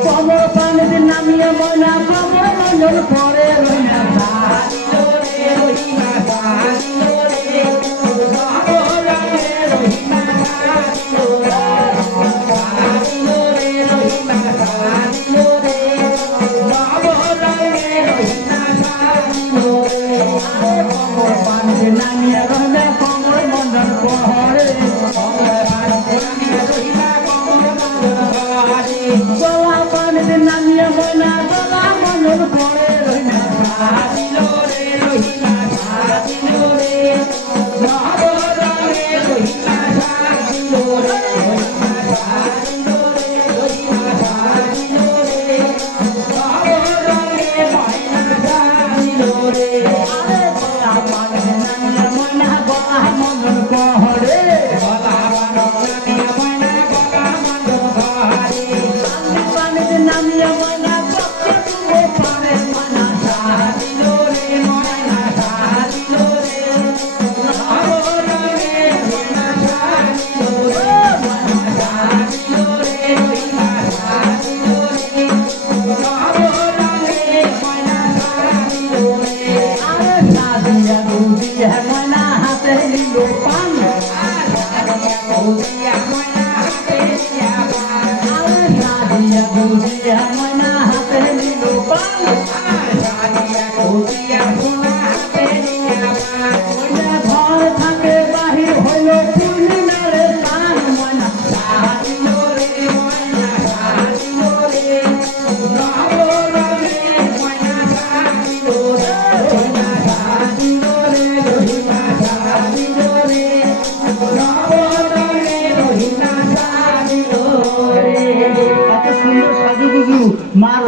কমর পানে নামিয়ে ময়না কমর মন্ডল করে, রহিমা সাজিল রে, রহিমা সাজিল রে, নবরঙ্গে রহিমা সাজিল রে, সাজিল রে, রহিমা সাজিল রে, নবরঙ্গে রহিমা সাজিল রে। কমর পানে নামিয়ে রহিমা কমর মন্ডল করে, কমর পানে নামিয়ে রহিমা কমর মন্ডল করে, গলা পানে নামিয়ে ময়না গলা মন্ডল করে, রহিমা সাজিল রে, রহিমা সাজিল রে, নবরঙ্গে রহিমা সাজিল রে, রহিমা সাজিল রে, রহিমা সাজিল রে, নবরঙ্গে ময়না সাজিল রে। আরে গলা পানে নামিয়ে ময়না গলা মন্ডল করে, গলা পানে নামিয়ে ময়না গলা মন্ডল করে, কান্দি পানে নামিয়ে ময়না কপে ডুবে পারে, ময়না সাজিল রে, ময়না সাজিল রে, নবরঙ্গে রহিমা সাজিল রে, ময়না সাজিল রে, রহিমা সাজিল রে, নবরঙ্গে ময়না সাজিল রে। আরে সাজিয়া গুজিয়া ময়না হাতে নিল পান, সাজিয়া গুজিয়া ময়না হাতে নিয়া পান, আরে সাজিয়া গুজিয়া ময়না হাতে নিল পান, সাজিয়া গুজিয়া ময়না হাতে নিয়া পান, ময়না ঘর থাকে বাহির হইল পূর্ণিমারে চান, ময়না সাজিল রে, ময়না সাজিল রে, নবরঙ্গে ময়না সাজিল রে, রহিমা সাজিল রে, রহিমা সাজিল রে, নবরঙ্গে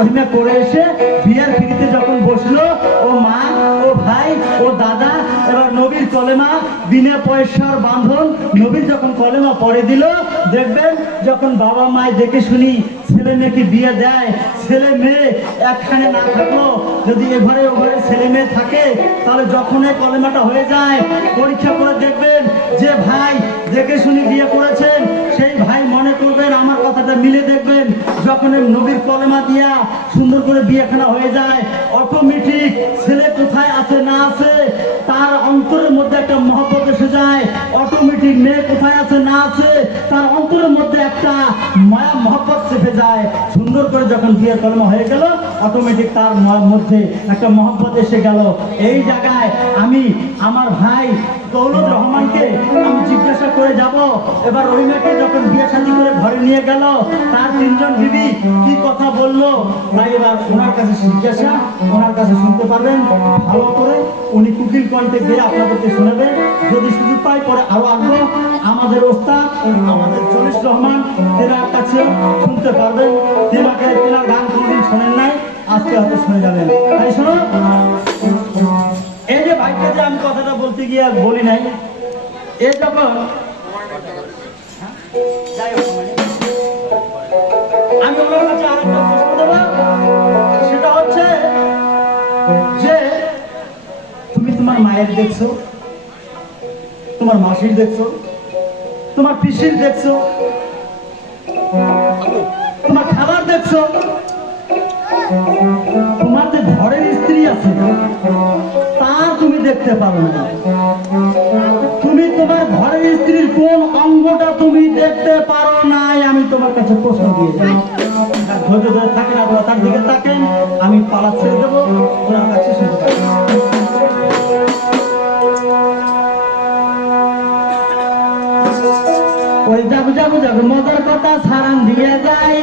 রহিমা করে এসে বিয়ের পিড়িতে যখন বসলো, ও মা, ও ভাই, ও দাদা, এবার নবীর কলেমা বিনা পয়সার বাঁধন নবীর যখন কলেমা পড়ে দিল, দেখবেন যখন বাবা মায় দেখে শুনি ছেলে মেয়েকে বিয়ে দেয়, ছেলে মেয়ে একখানে না থাকলো, যদি এঘরে ওঘরে ছেলে মেয়ে থাকে, তাহলে যখন এই কলেমাটা হয়ে যায়, পরীক্ষা করে দেখবেন যে ভাই দেখে শুনি বিয়ে করেছেন, সেই ভাই মনে করবেন আমার কথাটা মিলে দেখবেন, যখন নবীর কলেমা দিয়া সুন্দর করে বিয়েখানা হয়ে যায়, অটোমেটিক ছেলে কোথায় আছে না আছে তার অন্তরের মধ্যে একটা মহব্বত এসে যায়, অটোমেটিক মেয়ে কোথায় আছে না আছে তার অন্তরের মধ্যে একটা মায়া মহব্বত চেপে যায়। সুন্দর করে যখন বিয়ের কলেমা হয়ে গেল, অটোমেটিক তার মধ্যে একটা মহব্বত এসে গেল। এই জায়গায় আমি আমার ভাই দৌলত রহমানকে আমি জিজ্ঞাসা করে যাব, এবার রহিমাকে যখন বিয়ে শাদী করে ঘরে নিয়ে গেল, তার তিনজন বিবি কি কথা বললো, তাই এবার ওনার কাছে জিজ্ঞাসা, ওনার কাছে শুনতে পারবেন ভালো করে, উনি কুকিল কণ্ঠে গিয়ে আপনাদেরকে শোনাবেন। যদি সুযোগ পাই পরে আরো আসবো, আমাদের ওস্তাদ আমাদের জলিস রহমান তেনার কাছে শুনতে পারবেন, তেনার গান কোনদিন শোনেন নাই, আজকে হয়তো শুনে যাবেন। তাই শোনো, এই যে ভাইকে যে আমি কথাটা বলতে গিয়ে বলি নাই, এ যখন আমি ওনার কাছে আরেকটা প্রশ্ন দেবো, সেটা হচ্ছে যে তুমি তোমার মায়ের দেখছো, তোমার মাসির দেখছো, তোমার পিসির দেখছো, তোমার খাবার দেখছো, তোমার যে ঘরের স্ত্রী আছে তার তুমি দেখতে পারো না, তুমি তোমার ঘরের স্ত্রীর কোন অঙ্গটা তুমি দেখতে পারো নাই, আমি তোমার কাছে প্রশ্ন দিয়ে যাই। ধৈর্য ধরে থাকেন, আপনারা তার দিকে থাকেন, আমি পালা ছেড়ে দেবো, ওনার কাছে শুনতে পারি। ওই যাবো যাবো যাবো মজার কথা সারান দিয়ে যাই,